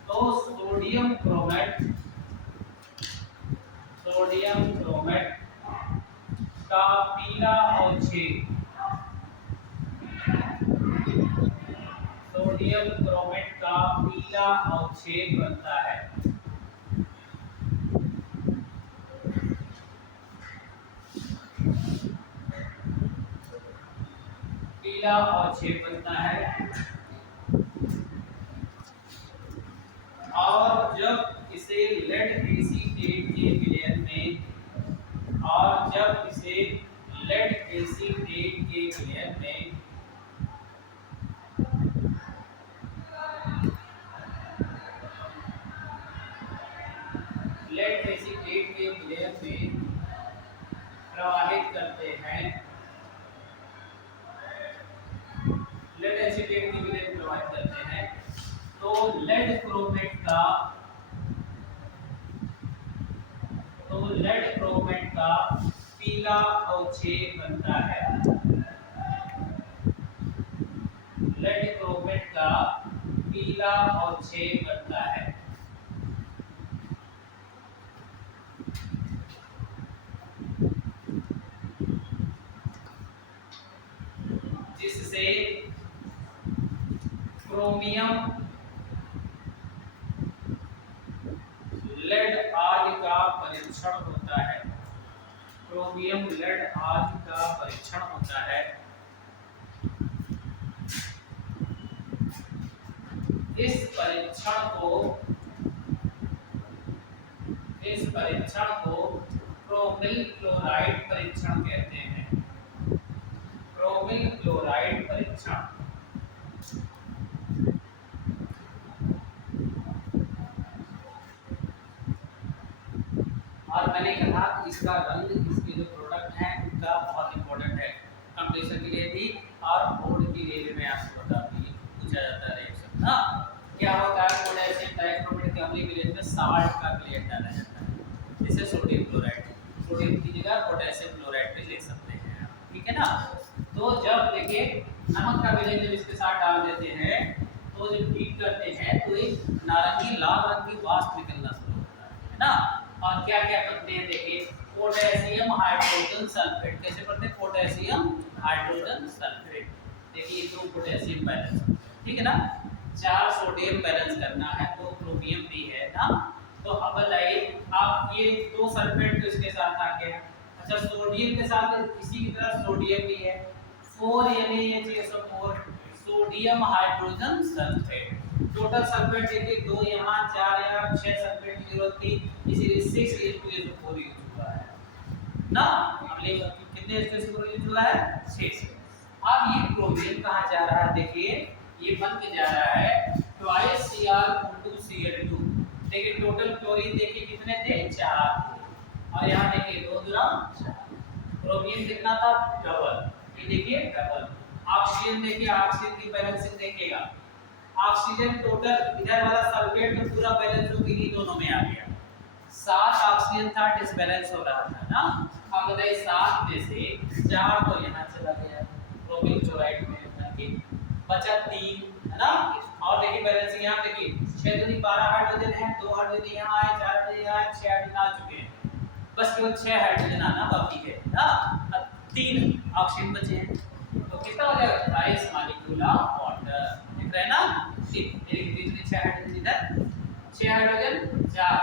तो सोडियम क्रोमेट का पीला अवक्षेप बनता है। और जब इसे लेड एसीटेट के विलयन में प्रवाहित करते हैं तो लेड क्रोमेट का पीला अवक्षेप बनता है। जिससे क्रोमियम लेड आज का परीक्षण होता है। इस परीक्षण को क्रोमिल क्लोराइड परीक्षण कहते हैं। और मैंने कहा कि इसका रंग, इसके जो प्रोडक्ट हैं उनका बहुत इंपॉर्टेंट है कंपटीशन के लिए भी और बोर्ड के लिए भी। मैं आपको बता दूं, ये पूछा जाता है रिएक्शन ना क्या होता है। पोटेशियम डाइक्रोमेट के अम्लीय विलयन में साल्ट का विलयन डाला जाता है, जैसे सोडियम क्लोराइड। सोडियम की जगह पोटेशियम क्लोराइड भी ले सकते हैं, ठीक है ना। तो जब देखिए नमक का विलयन जब इसके साथ डाल देते हैं तो जब हीट करते हैं तो एक नारंगी लाल रंग की वाष्प निकलना शुरू होता है ना। और क्या क्या करते हैं देखिए, पोटेशियम हाइड्रोजन सल्फेट कैसे पढ़ते हैं, पोटेशियम हाइड्रोजन सल्फेट। देखिए दो पोटेशियम बैलेंस, ठीक है ना, 4 सोडियम बैलेंस करना है, 2 क्रोमियम भी है ना। तो अब बताइए आप ये 2 सल्फेट तो इसके साथ आ गया, अच्छा सोडियम के साथ इसी की तरह सोडियम भी है 4 NaCSO4 sodium hydrogen sulphate. Total sulphate देखिए 2 यहाँ 4 यहाँ 6 सल्फेट की जरूरत थी इसीलिए 6H2SO4 यूज हुआ है ना। अगले कितने H2SO4 यूज हुआ है 6। अब ये क्लोरीन कहाँ जा रहा है देखिए ये बन के जा रहा है ट्वाइस Cr2Cl2। देखिए टोटल क्लोरीन देखिए कितने थे 4 और यहाँ देखिए 2 दूना 4। क्रोमियम कितना था डबल ये देखिए डबल। ऑक्सीजन देखिए ऑक्सीजन की बैलेंसिंग देखिएगा ऑक्सीजन टोटल इधर वाला सल्फेट तो पूरा बैलेंस हो गई दोनों में आ गया 7 ऑक्सीजन था डिसबैलेंस हो रहा था ना। अब बताइए 7 में से 4 तो यहाँ चला गया क्रोमियम क्लोराइड में बचा 3 है ना। और देखिए बैलेंसिंग यहाँ देखिए 6 दूनी 12 हाइड्रोजन है 2 हाइड्रोजन यहाँ आए 4 हाइड्रोजन यहाँ आए 6 हाइड्रोजन आ चुके हैं बस केवल 6 हाइड्रोजन आना बाकी है ना। अब 3 ऑक्सीजन बचे हैं तो कितना हो जाएगा 28 मॉलिक्यूल ऑफ वाटर दिख रहा है ना। एक कितने 6 हाइड्रोजन इधर 6 हाइड्रोजन 4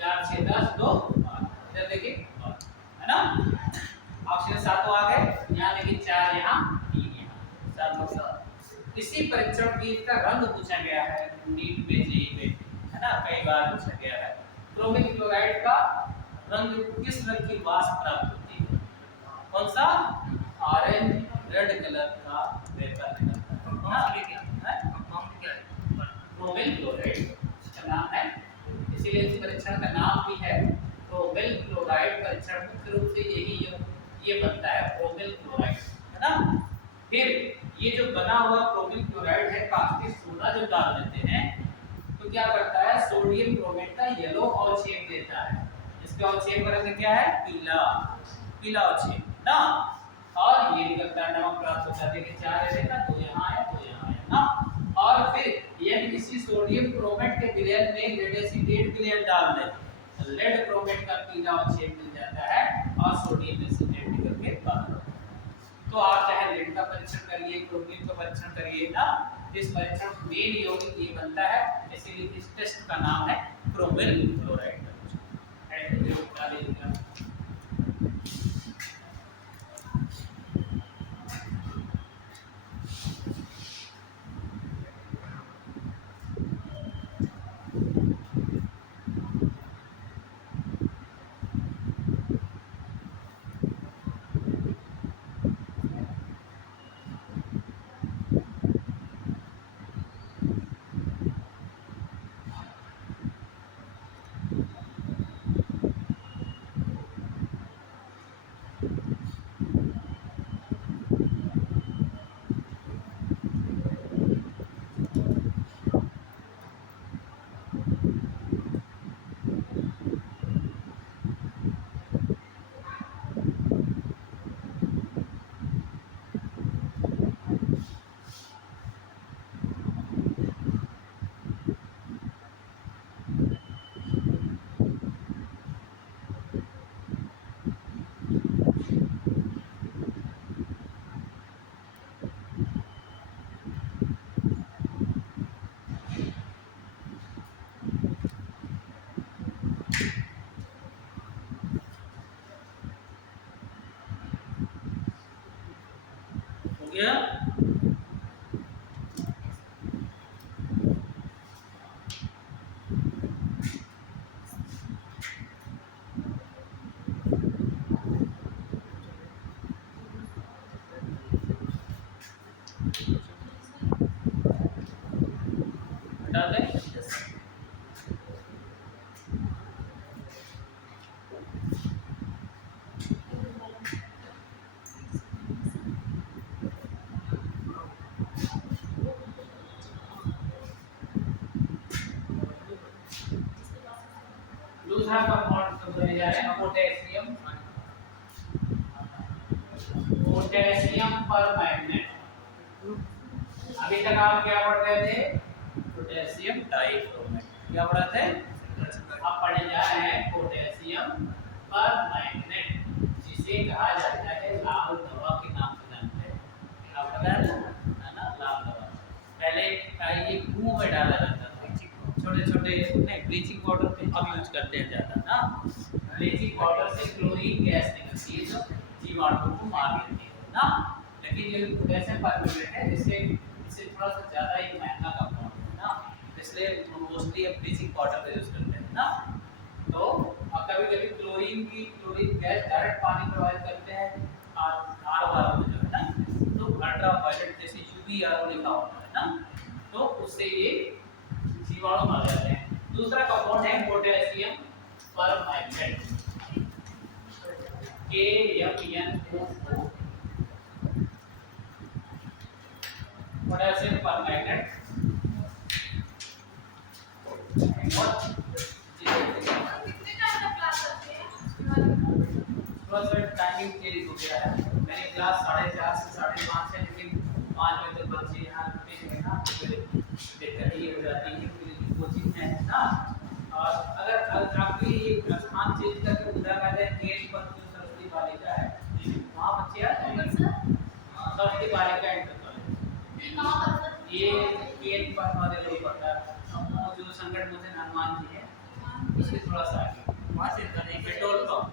4 6 10 2 इधर देखिए है ना। ऑक्सीजन 7 आ गए यहाँ देखिए 4 यहाँ 3 यहाँ 7 7। इसी परीक्षण की इसका रंग पूछा गया है नीट में जेईई में है ना कई बार पूछा गया है। क्रोमियम क्लोराइड का रंग किस रंग की वाष्प प्राप्त होती है कौन सा ऑरेंज रेड कलर का वेपर निकलता है क्रोमियम क्लोराइड का नाम है इसीलिए इस परीक्षण का नाम भी है क्रोमियम क्लोराइड। परीक्षण मुख्य रूप से यही ये बनता है क्रोमियम क्लोराइड है ना। फिर ये जो बना हुआ क्रोमियम क्लोराइड है कास्टिक सोडा जो डाल देते हैं तो क्या करता है सोडियम क्रोमेट का येलो अवक्षेप देता है। इसका अवक्षेप का रंग क्या है पीला पीला अवक्षेप ना। और ये निकलता है नमक प्राप्त होता है देखिए 4 है ना 2 यहाँ है 2 यहाँ है ना। और फिर यदि किसी सोडियम क्रोमेट के विलयन में लेड एसिटेट विलयन डाल दें तो लेड क्रोमेट का पीला अवक्षेप मिल जाता है और सोडियम एसिटेट निकल के बाहर। तो आप चाहे लेड का परीक्षण करिए क्रोमियम का परीक्षण करिए ना इस परीक्षण मेन यौगिक ये बनता है इसीलिए इस टेस्ट का नाम है क्रोमियम क्लोराइड परीक्षण। गया हटा दें दूसरा कंपाउंड तो बने जा रहे हैं पोटेशियम पोटेशियम परमैंगनेट। अभी तक आप क्या पढ़ रहे थे पोटेशियम डाइक्रोमेट क्या पढ़ा थे आप पढ़े जा रहे हैं पोटेशियम परमैंगनेट जिसे कहा जाता है लाल दवा के नाम से जानते हैं क्या पता है ना लाल दवा। पहले ये मुंह में डाला जाता था छोटे छोटे नहीं ब्लीचिंग पाउडर पे अब यूज करते हैं ज़्यादा ना। ब्लीचिंग पाउडर से क्लोरीन गैस निकलती चीज जीवाणुओं को मार देती है ना। लेकिन ये पोटेशियम परमैंगनेट है, इससे थोड़ा सा ज़्यादा ही महंगा कंपाउंड है ना, इसलिए मोस्टली अब ब्लीचिंग पाउडर का यूज़ करते हैं ना। तो कभी कभी क्लोरीन गैस डायरेक्ट पानी प्रोवाइड करते हैं आर में जो है ना, तो अल्ट्रा वायलेट जैसे UV लिखा होता है ना, तो उससे ये जीवाणु मर जाते हैं। दूसरा कंपाउंड है potassium permanganate, KMnO, potassium permanganate. थोड़ा सा टाइमिंग चेंज हो गया है, मैंने क्लास 4:30 से 5:30 है, लेकिन 5 बजे तक बच्चे यहाँ रुकते हैं ना, तो फिर दिक्कत ये हो जाती है कि कोचिंग है ना। और अगर आपके ये स्थान चेंज करके उधर आ जाए, गेट पर जो सरस्वती बालिका है वहाँ बच्चे आ जाएंगे। सरस्वती बालिका इंटर कॉलेज, ये गेट पर हमारे लोग पड़ता है, जो संकट मोचन हनुमान जी है उसके थोड़ा सा आगे वहाँ से पेट्रोल पंप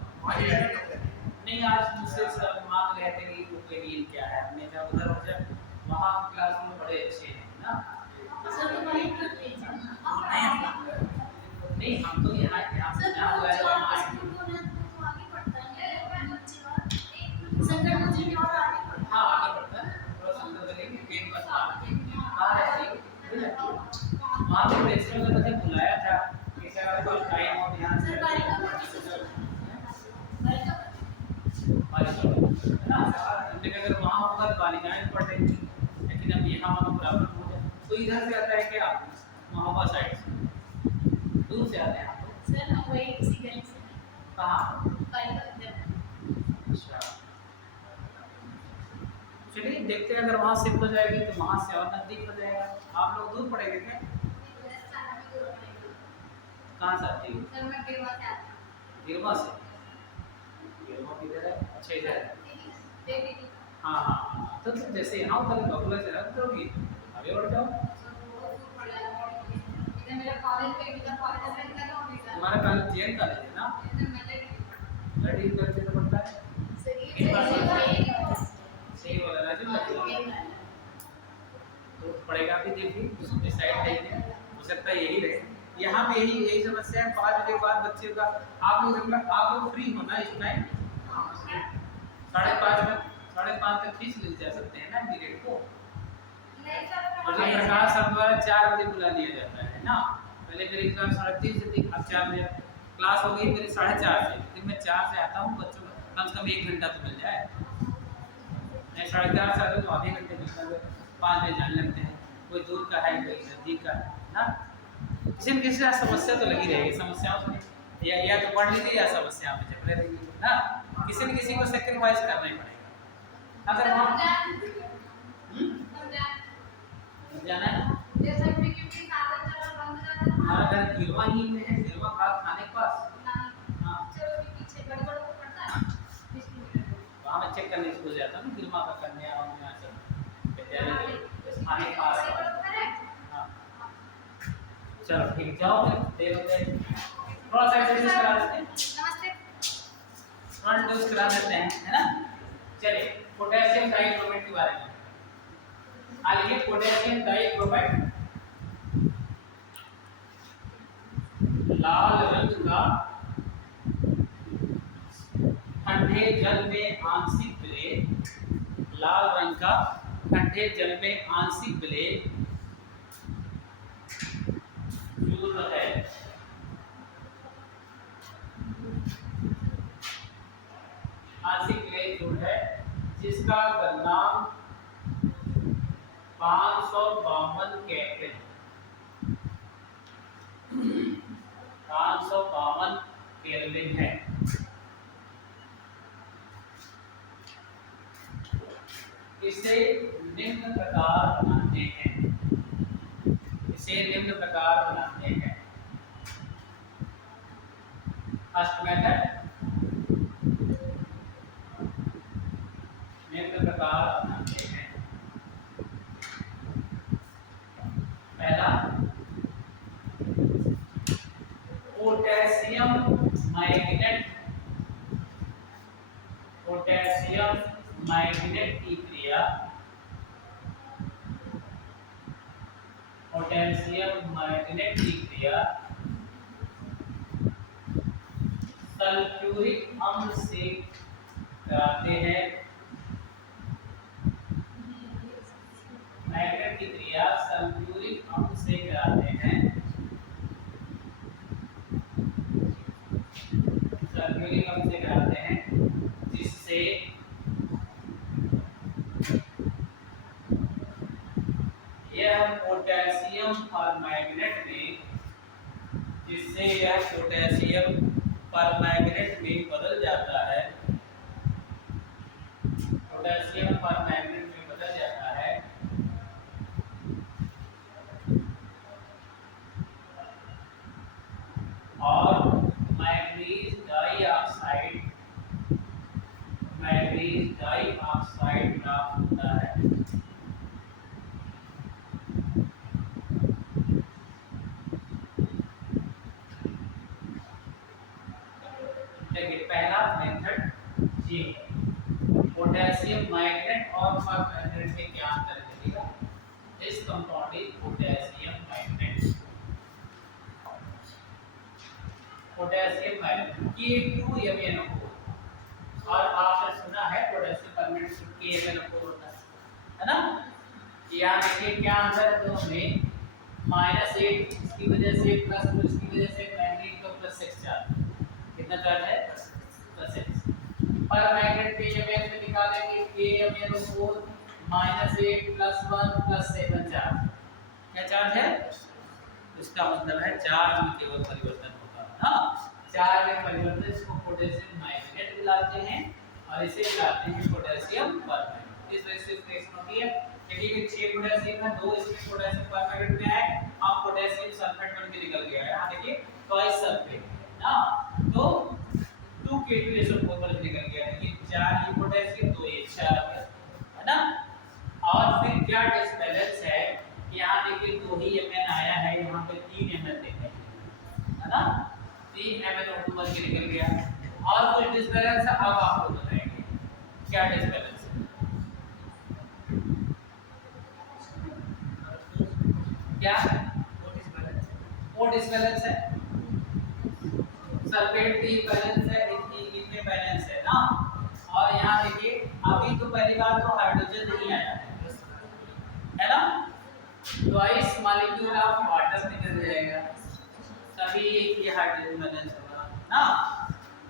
नहीं। आज मुझसे सर मांग रहे थे कि ओपिनियन क्या है, हमने कहा उधर हो जाए, वहाँ क्लास में बड़े अच्छे हैं ना। नहीं हम तो यहाँ हाँ आगे बढ़ता है थोड़ा सुंदर लगेगी गेम पर कहाँ रहती है वहाँ पे प्रिंसिपल ने मुझे बुलाया था कि सर कुछ टाइम और ध्यान से ना, हमने कहा अगर वहाँ होगा तो बालिकाएं पढ़ लेंगी, लेकिन अब यहाँ वहाँ बराबर हो जाए। तो इधर से आता है क्या महोबा साइड से दूर से आते हैं आप लोग? सर हम वही इसी गली से। कहाँ? अच्छा चलिए देखते हैं, अगर वहाँ शिफ्ट हो जाएगी तो वहाँ से और नजदीक हो जाएगा। आप लोग दूर पड़ेंगे क्या? कहाँ से आती है? सर मैं गिरवा से आती हूँ। गिरवा से? गिरवा किधर है? अच्छा इधर है। हाँ हाँ तो जैसे यहाँ उतर बगुला से उतरोगी आगे बढ़ जाओ। हमारा कॉलेज जेएन कॉलेज है ना, लड़ी करते तो पड़ता है सही वाला राजू लगता तो पड़ेगा भी। देखिए उसमें साइड देखिए, हो सकता है यही रहे। यहाँ पे यही समस्या है, 5 बजे के बाद बच्चे का आप लोग फ्री होना इस टाइम 5:30 तक फीस मिल जा सकते हैं ना पीरियड को। और प्रकाश सर द्वारा 4 बजे बुला लिया जाता है ना, पहले मेरी क्लास 3:30 से थी, अब 4 बजे क्लास हो गई मेरी 4:30 से, लेकिन मैं 4 से आता हूँ, बच्चों को कम से कम 1 घंटा तो मिल जाए। मैं 4:30 से आता हूँ तो आधे घंटे मिलता है, 5 बजे जाने लगते हैं। कोई दूर का है कोई नजदीक का है ना, किसी न किसी समस्या तो लगी रहेगी। समस्याओं से या तो पढ़ लीजिए या समस्या में चले रहेगी ना, किसी न किसी को सेक्रीफाइस करना ही पड़ेगा। अगर हम जाना है हमारा घर गिरवा ही में है, गिरवा खाने के पास। हाँ वहाँ मैं चेक करने स्कूल जाता हूँ, गिरवा का कन्या विद्यालय खाने के पास। हाँ चलो ठीक, जाओ फिर थोड़ा सा एक्सरसाइज करा देते हैं, फ्रंट डोज करा देते हैं है ना। चलिए पोटेशियम डाइक्रोमेट के बारे में आइए। पोटेशियम डाइक्रोमेट लाल रंग का ठंडे जल में आंशिक विलय, लाल रंग का ठंडे जल में आंशिक विलय चूर्ण है। आंशिक विलय चूर्ण है जिसका नाम 552 केल्विन 552 केल्विन है। इसे निम्न प्रकार बनाते हैं, इसे निम्न प्रकार बनाते हैं। फर्स्ट मेथड निम्न प्रकार बनाते हैं। पहला पोटेशियम मैग्नेट पोटेशियम मैग्नेट की क्रिया, पोटेशियम मैग्नेट की क्रिया सल्फ्यूरिक अम्ल से कराते हैं। मैग्नेट की क्रिया सल्फ्यूरिक अम्ल से कराते हैं। सल्फ्यूरिक अम्ल से कराते हैं जिससे यह पोटेशियम परमैंगनेट में, जिससे यह पोटेशियम परमैंगनेट में बदल जाता है। पोटेशियम परमैंगनेट में बदल जाता है और मैग्नीज डाइऑक्साइड प्राप्त होता है। देखिए पहला मेथड ये पोटेशियम मैग्नेट और परमैंगनेट में क्या अंतर दिखेगा। इस compound is potassium magnet. Potassium magnet K2MnO4 और आपने सुना है पोटेशियम परमैंगनेट KMnO4 होता है ना। यहाँ देखिए क्या अंतर है दोनों में, -8 इसकी वजह से +2 इसकी वजह से मैग्नेट का +6 चार्ज, कितना चार्ज है +6। परमैंगनेट KMn में निकालेंगे KMnO4 -8 +1 +7 चार्ज, क्या चार्ज है। इसका मतलब है चार्ज में केवल परिवर्तन होगा ना, चार्ज में परिवर्तन, इसको पोटेशियम मैग्नेट बुलाते हैं और इसे बुलाते हैं पोटेशियम परमैंगनेट। इस वजह से एक्सप्रेशन होती है। देखिए 6 पोटेशियम है, 2 इसमें पोटेशियम परमैंगनेट में है, अब पोटेशियम सल्फेट बन के निकल गया है। यहां देखिए ट्वाइस सल्फेट ना, तो 2K2SO4 बन के निकल गया है। ये 4 ये पोटेशियम, 2 ये 4 है ना। और फिर क्या डिसबैलेंस है, यहाँ देखिए 2 ही Mn आया है, यहाँ पे 3 Mn देखें है ना, 3 MnO2 बन के निकल गया। और कुछ डिसबैलेंस है, अब आपको बताएंगे क्या डिसबैलेंस है। क्या वो डिसबैलेंस है, सल्फेट भी बैलेंस है, इनमें बैलेंस है ना। और यहाँ देखिए अभी तो पहली बार तो हाइड्रोजन नहीं आया है ना, ट्वाइस मॉलिक्यूल ऑफ वाटर निकल जाएगा, तभी ये हाइड्रोजन बैलेंस होगा ना।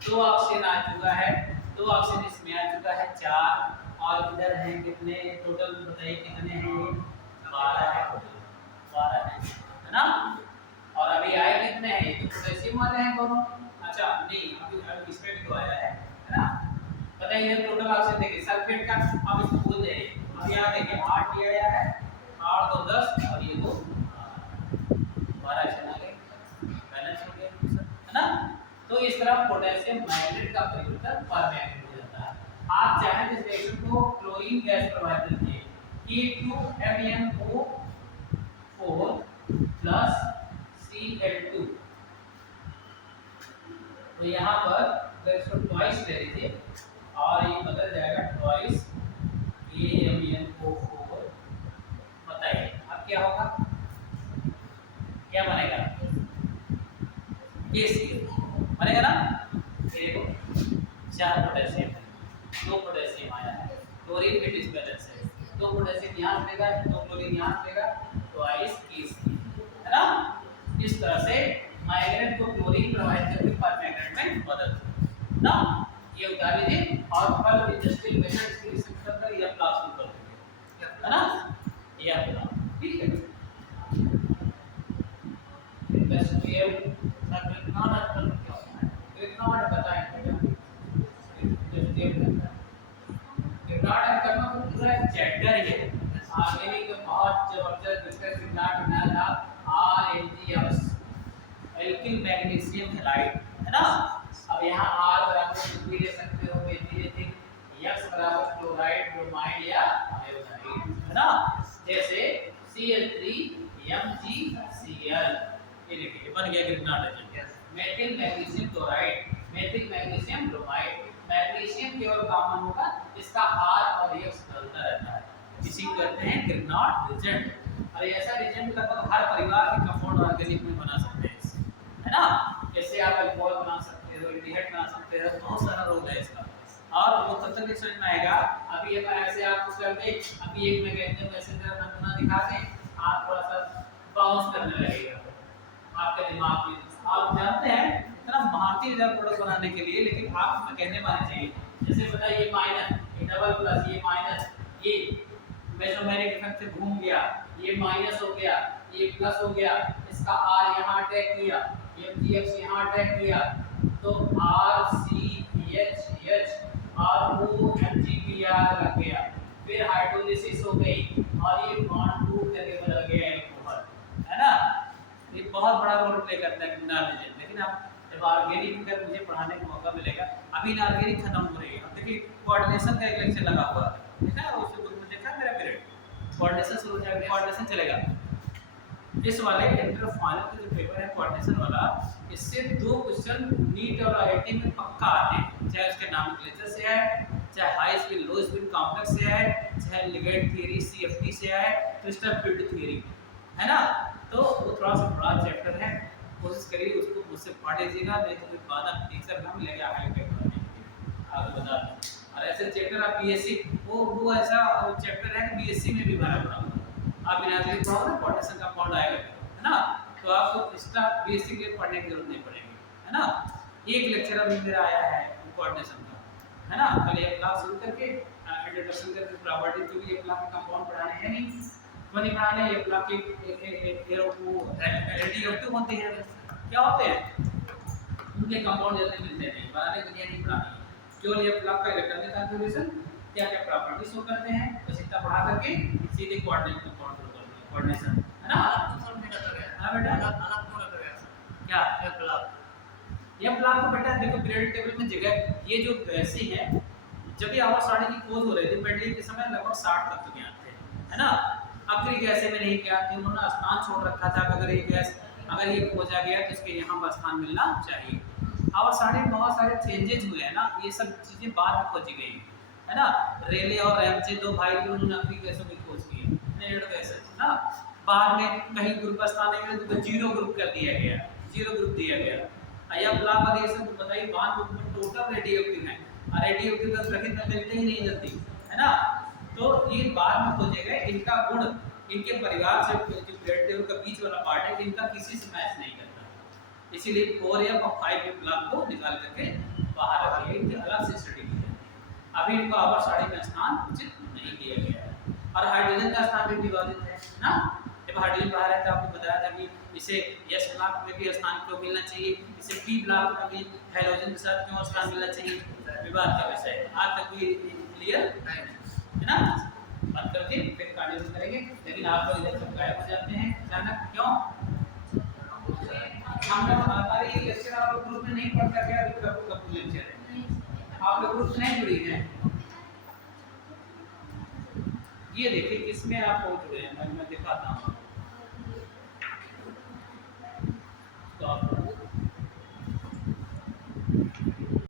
2 ऑक्सीजन आ चुका है, 2 ऑक्सीजन इसमें आ चुका है 4, और इधर है कितने टोटल बताइए कितने हैं, ये 12 है, 12 है ना। और अभी आए कितने हैं, ये तो पोटेशियम वाले हैं दोनों। अच्छा नहीं अभी इसमें भी तो आया है ना। बताइए टोटल ऑक्सीजन देखिए सल्फेट का, अब इसको भूल जाइए। अब यहाँ देखिए 8 ये आया है, 8 तो 10 और ये तो 12 चला गए, बैलेंस हो गया है ना। तो इस तरह पोटेशियम मैग्नेट का परिवर्तन परमैंगनेट हो जाता है। आप चाहें तो इस रिएक्शन को क्लोरीन गैस प्रोवाइड करिए, K2MnO4 प्लस Cl2, तो यहाँ पर अगर इसको ट्वाइस ले लीजिए और ये बदल जाएगा ट्वाइस KMnO4। बताइए अब क्या होगा, क्या बनेगा, KCl बनेगा ना। देखो 4 पोटेशियम है, 2 पोटेशियम आया है, क्लोरीन के डिसबैलेंस है, 2 पोटेशियम यहाँ से लेगा, 2 क्लोरीन यहाँ से लेगा, ट्वाइस KCl है ना। इस तरह से मैग्नेट को क्लोरीन प्रोवाइड करके परमैंगनेट में बदल ना। ये उतार लीजिए और फल इंडस्ट्रियल मेथड्स की रिसर्च कर ये क्लास शुरू कर देंगे है ना, ये अपना ठीक है। इंडस्ट्रियल सर्किट कितना बताएं रिकॉर्ड करना तो पूरा एक चैप्टर ही है, आगे भी तो बहुत जबरदस्त डिस्कस रिकॉर्ड बना था। RMgS एल्किल मैग्नीशियम हैलाइड है ना। अब यहाँ R बराबर कुछ भी ले सकते हो, मेथिलेथिक, X बराबर क्लोराइड, ब्रोमाइड या आयोडाइड है ना। जैसे Cl3MgCl, ये देखिए बन गया कितना hydrogen, methyl magnesium chloride, methyl magnesium bromide, magnesium केवल कॉमन होगा, इसका R और X बदलता रहता है, इसी को कहते हैं ग्रिग्नॉट रीजेंट। और ऐसा रीजेंट लगभग हर परिवार के कंपाउंड ऑर्गेनिक में बना सकते हैं इससे, है ना। जैसे आप अल्कोहल बना सकते हो, एल्डिहाइड बना सकते हो, बहुत सारा रोल है इसका। और वो तब तक नहीं समझ में आएगा, अभी ये ऐसे आप कुछ करते, अभी एक मैग्नीशियम मैसेंजर नमूना दिखा के आप थोड़ा सा बाउंस करने लगेगा आपके दिमाग में। आप जानते हैं इतना भारतीय रिजल्ट प्रोडक्ट बनाने के लिए, लेकिन आप कहने माने चाहिए, जैसे बताइए ये माइनस, ये डबल प्लस, ये माइनस, ये मेसोमेरिक इफेक्ट से घूम गया, ये माइनस हो गया, ये प्लस हो गया, इसका आर यहाँ अटैक किया, ये जीएक्स यहाँ अटैक किया, तो R C H H R O M G P R लग गया, फिर हाइड्रोलिसिस हो गई और ये बॉन्ड टूट करके बदल गया अल्कोहल, है ना। ये बहुत बड़ा रोल प्ले करता है ग्रिग्नॉट रीजेंट। लेकिन आप जब ऑर्गेनिक का मुझे पढ़ाने का मौका मिलेगा, अभी इनऑर्गेनिक खत्म हो रही है। अब देखिए कोऑर्डिनेशन का एक लेक्चर लगा हुआ है, देखा उससे ग्रुप में देखा मेरा पीरियड, कोऑर्डिनेशन शुरू हो जाएगा, कोऑर्डिनेशन चलेगा। इस वाले इंटर फाइनल का जो पेपर है कोऑर्डिनेशन वाला, इससे 2 क्वेश्चन नीट और आईआईटी में पक्का आते हैं, चाहे उसके नॉमेनक्लेचर से है, चाहे हाई स्पीड लो स्पीड कॉम्प्लेक्स से है, चाहे लिगेंड थ्योरी सीएफटी से है, क्रिस्टल फील्ड थ्योरी, है ना। तो वो थोड़ा सा बड़ा चैप्टर है, कोशिश करिए उसको मुझसे पढ़ लीजिएगा, नहीं तो फिर बाद में टीचर ना मिलेगा हाई पेपर में, आपको बता दूं। और ऐसे चैप्टर आप बीएससी वो ऐसा चैप्टर है कि बीएससी में भी भरा पड़ा होगा, आप बिना देख पाओ ना कोऑर्डिनेशन का पॉइंट आएगा, है ना। तो आपको एक्स्ट्रा बीएससी के लिए पढ़ने की जरूरत नहीं पड़ेगी, है ना। एक लेक्चर अभी मेरा आया है कोऑर्डिनेशन का, है ना। कल एक क्लास शुरू करके इंट्रोडक्शन करके प्रॉपर्टी, क्योंकि एक क्लास के कंपाउंड पढ़ाने हैं नहीं, तो नहीं पढ़ाने, एक क्लास के एलडीएफ2 होते हैं, क्या होते हैं उनके कंपाउंड जल्दी मिलते नहीं, बनाने के लिए नहीं पढ़ानी, केवल ये ब्लॉक का इलेक्ट्रॉनिक कॉन्फ़िगरेशन क्या क्या प्रॉपर्टीज शो करते हैं, बस इतना पढ़ा करके सीधे कोऑर्डिनेट कंपाउंड शुरू कर दिया, कोऑर्डिनेशन, है ना। हां बेटा, क्या ये ब्लॉक को बेटा देखो पीरियोडिक टेबल में जगह, ये जो वैसे हैं, जब ये आवर साड़ी की खोज हो रही थी मेडलिंग के समय लगभग 60 तक के आते हैं, है ना। अब फिर गैस में नहीं किया कि उन्होंने स्थान छोड़ रखा था, अगर ये गैस अगर ये खोजा गया तो इसके यहाँ पर स्थान मिलना चाहिए। और सारे बहुत सारे चेंजेस हुए हैं ना, ये सब चीज़ें बाद में खोजी गई, है ना। रेले और रैमचे 2 भाई थे, उन्होंने अपनी गैसों की खोज की, नेड गैसेस ना। बाद में कहीं ग्रुप स्थान में तो 0 ग्रुप कर दिया गया, 0 ग्रुप दिया गया। या ब्लॉक और ये सब बताइए, बाद में टोटल रेडियोएक्टिव है, और रेडियोएक्टिव का प्रकृति में मिलते ही नहीं जल्दी, है ना। तो ये बाद में खोजे गए, इनका गुण इनके परिवार से जो पीरियड टेबल का बीच वाला पार्ट है, इनका किसी से मैच नहीं करता, इसीलिए 4 या 5 के ब्लॉक को निकाल करके बाहर रखिए, इनकी अलग से स्टडी की है। अभी इनको आवर साड़ी में स्थान उचित नहीं दिया गया है, और हाइड्रोजन का स्थान भी विवादित है ना। जब हाइड्रोजन बाहर है तो आपको बताया था कि इसे एस ब्लॉक में भी स्थान क्यों मिलना चाहिए, इसे पी ब्लॉक में भी हाइड्रोजन के साथ क्यों स्थान मिलना चाहिए, विवाद का विषय है। आज तक भी क्लियर है ना। बात करके फिर कंटिन्यू करेंगे, लेकिन आप लोग इधर सब गायब हो जाते हैं अचानक, क्यों? हम लोग हमारे ये लेक्चर आप लोग ग्रुप में नहीं पढ़ करके अभी कब लेक्चर है, आप लोग ग्रुप से नहीं जुड़ी हैं। ये देखिए किसमें आप जुड़े हैं, मैं दिखाता हूँ।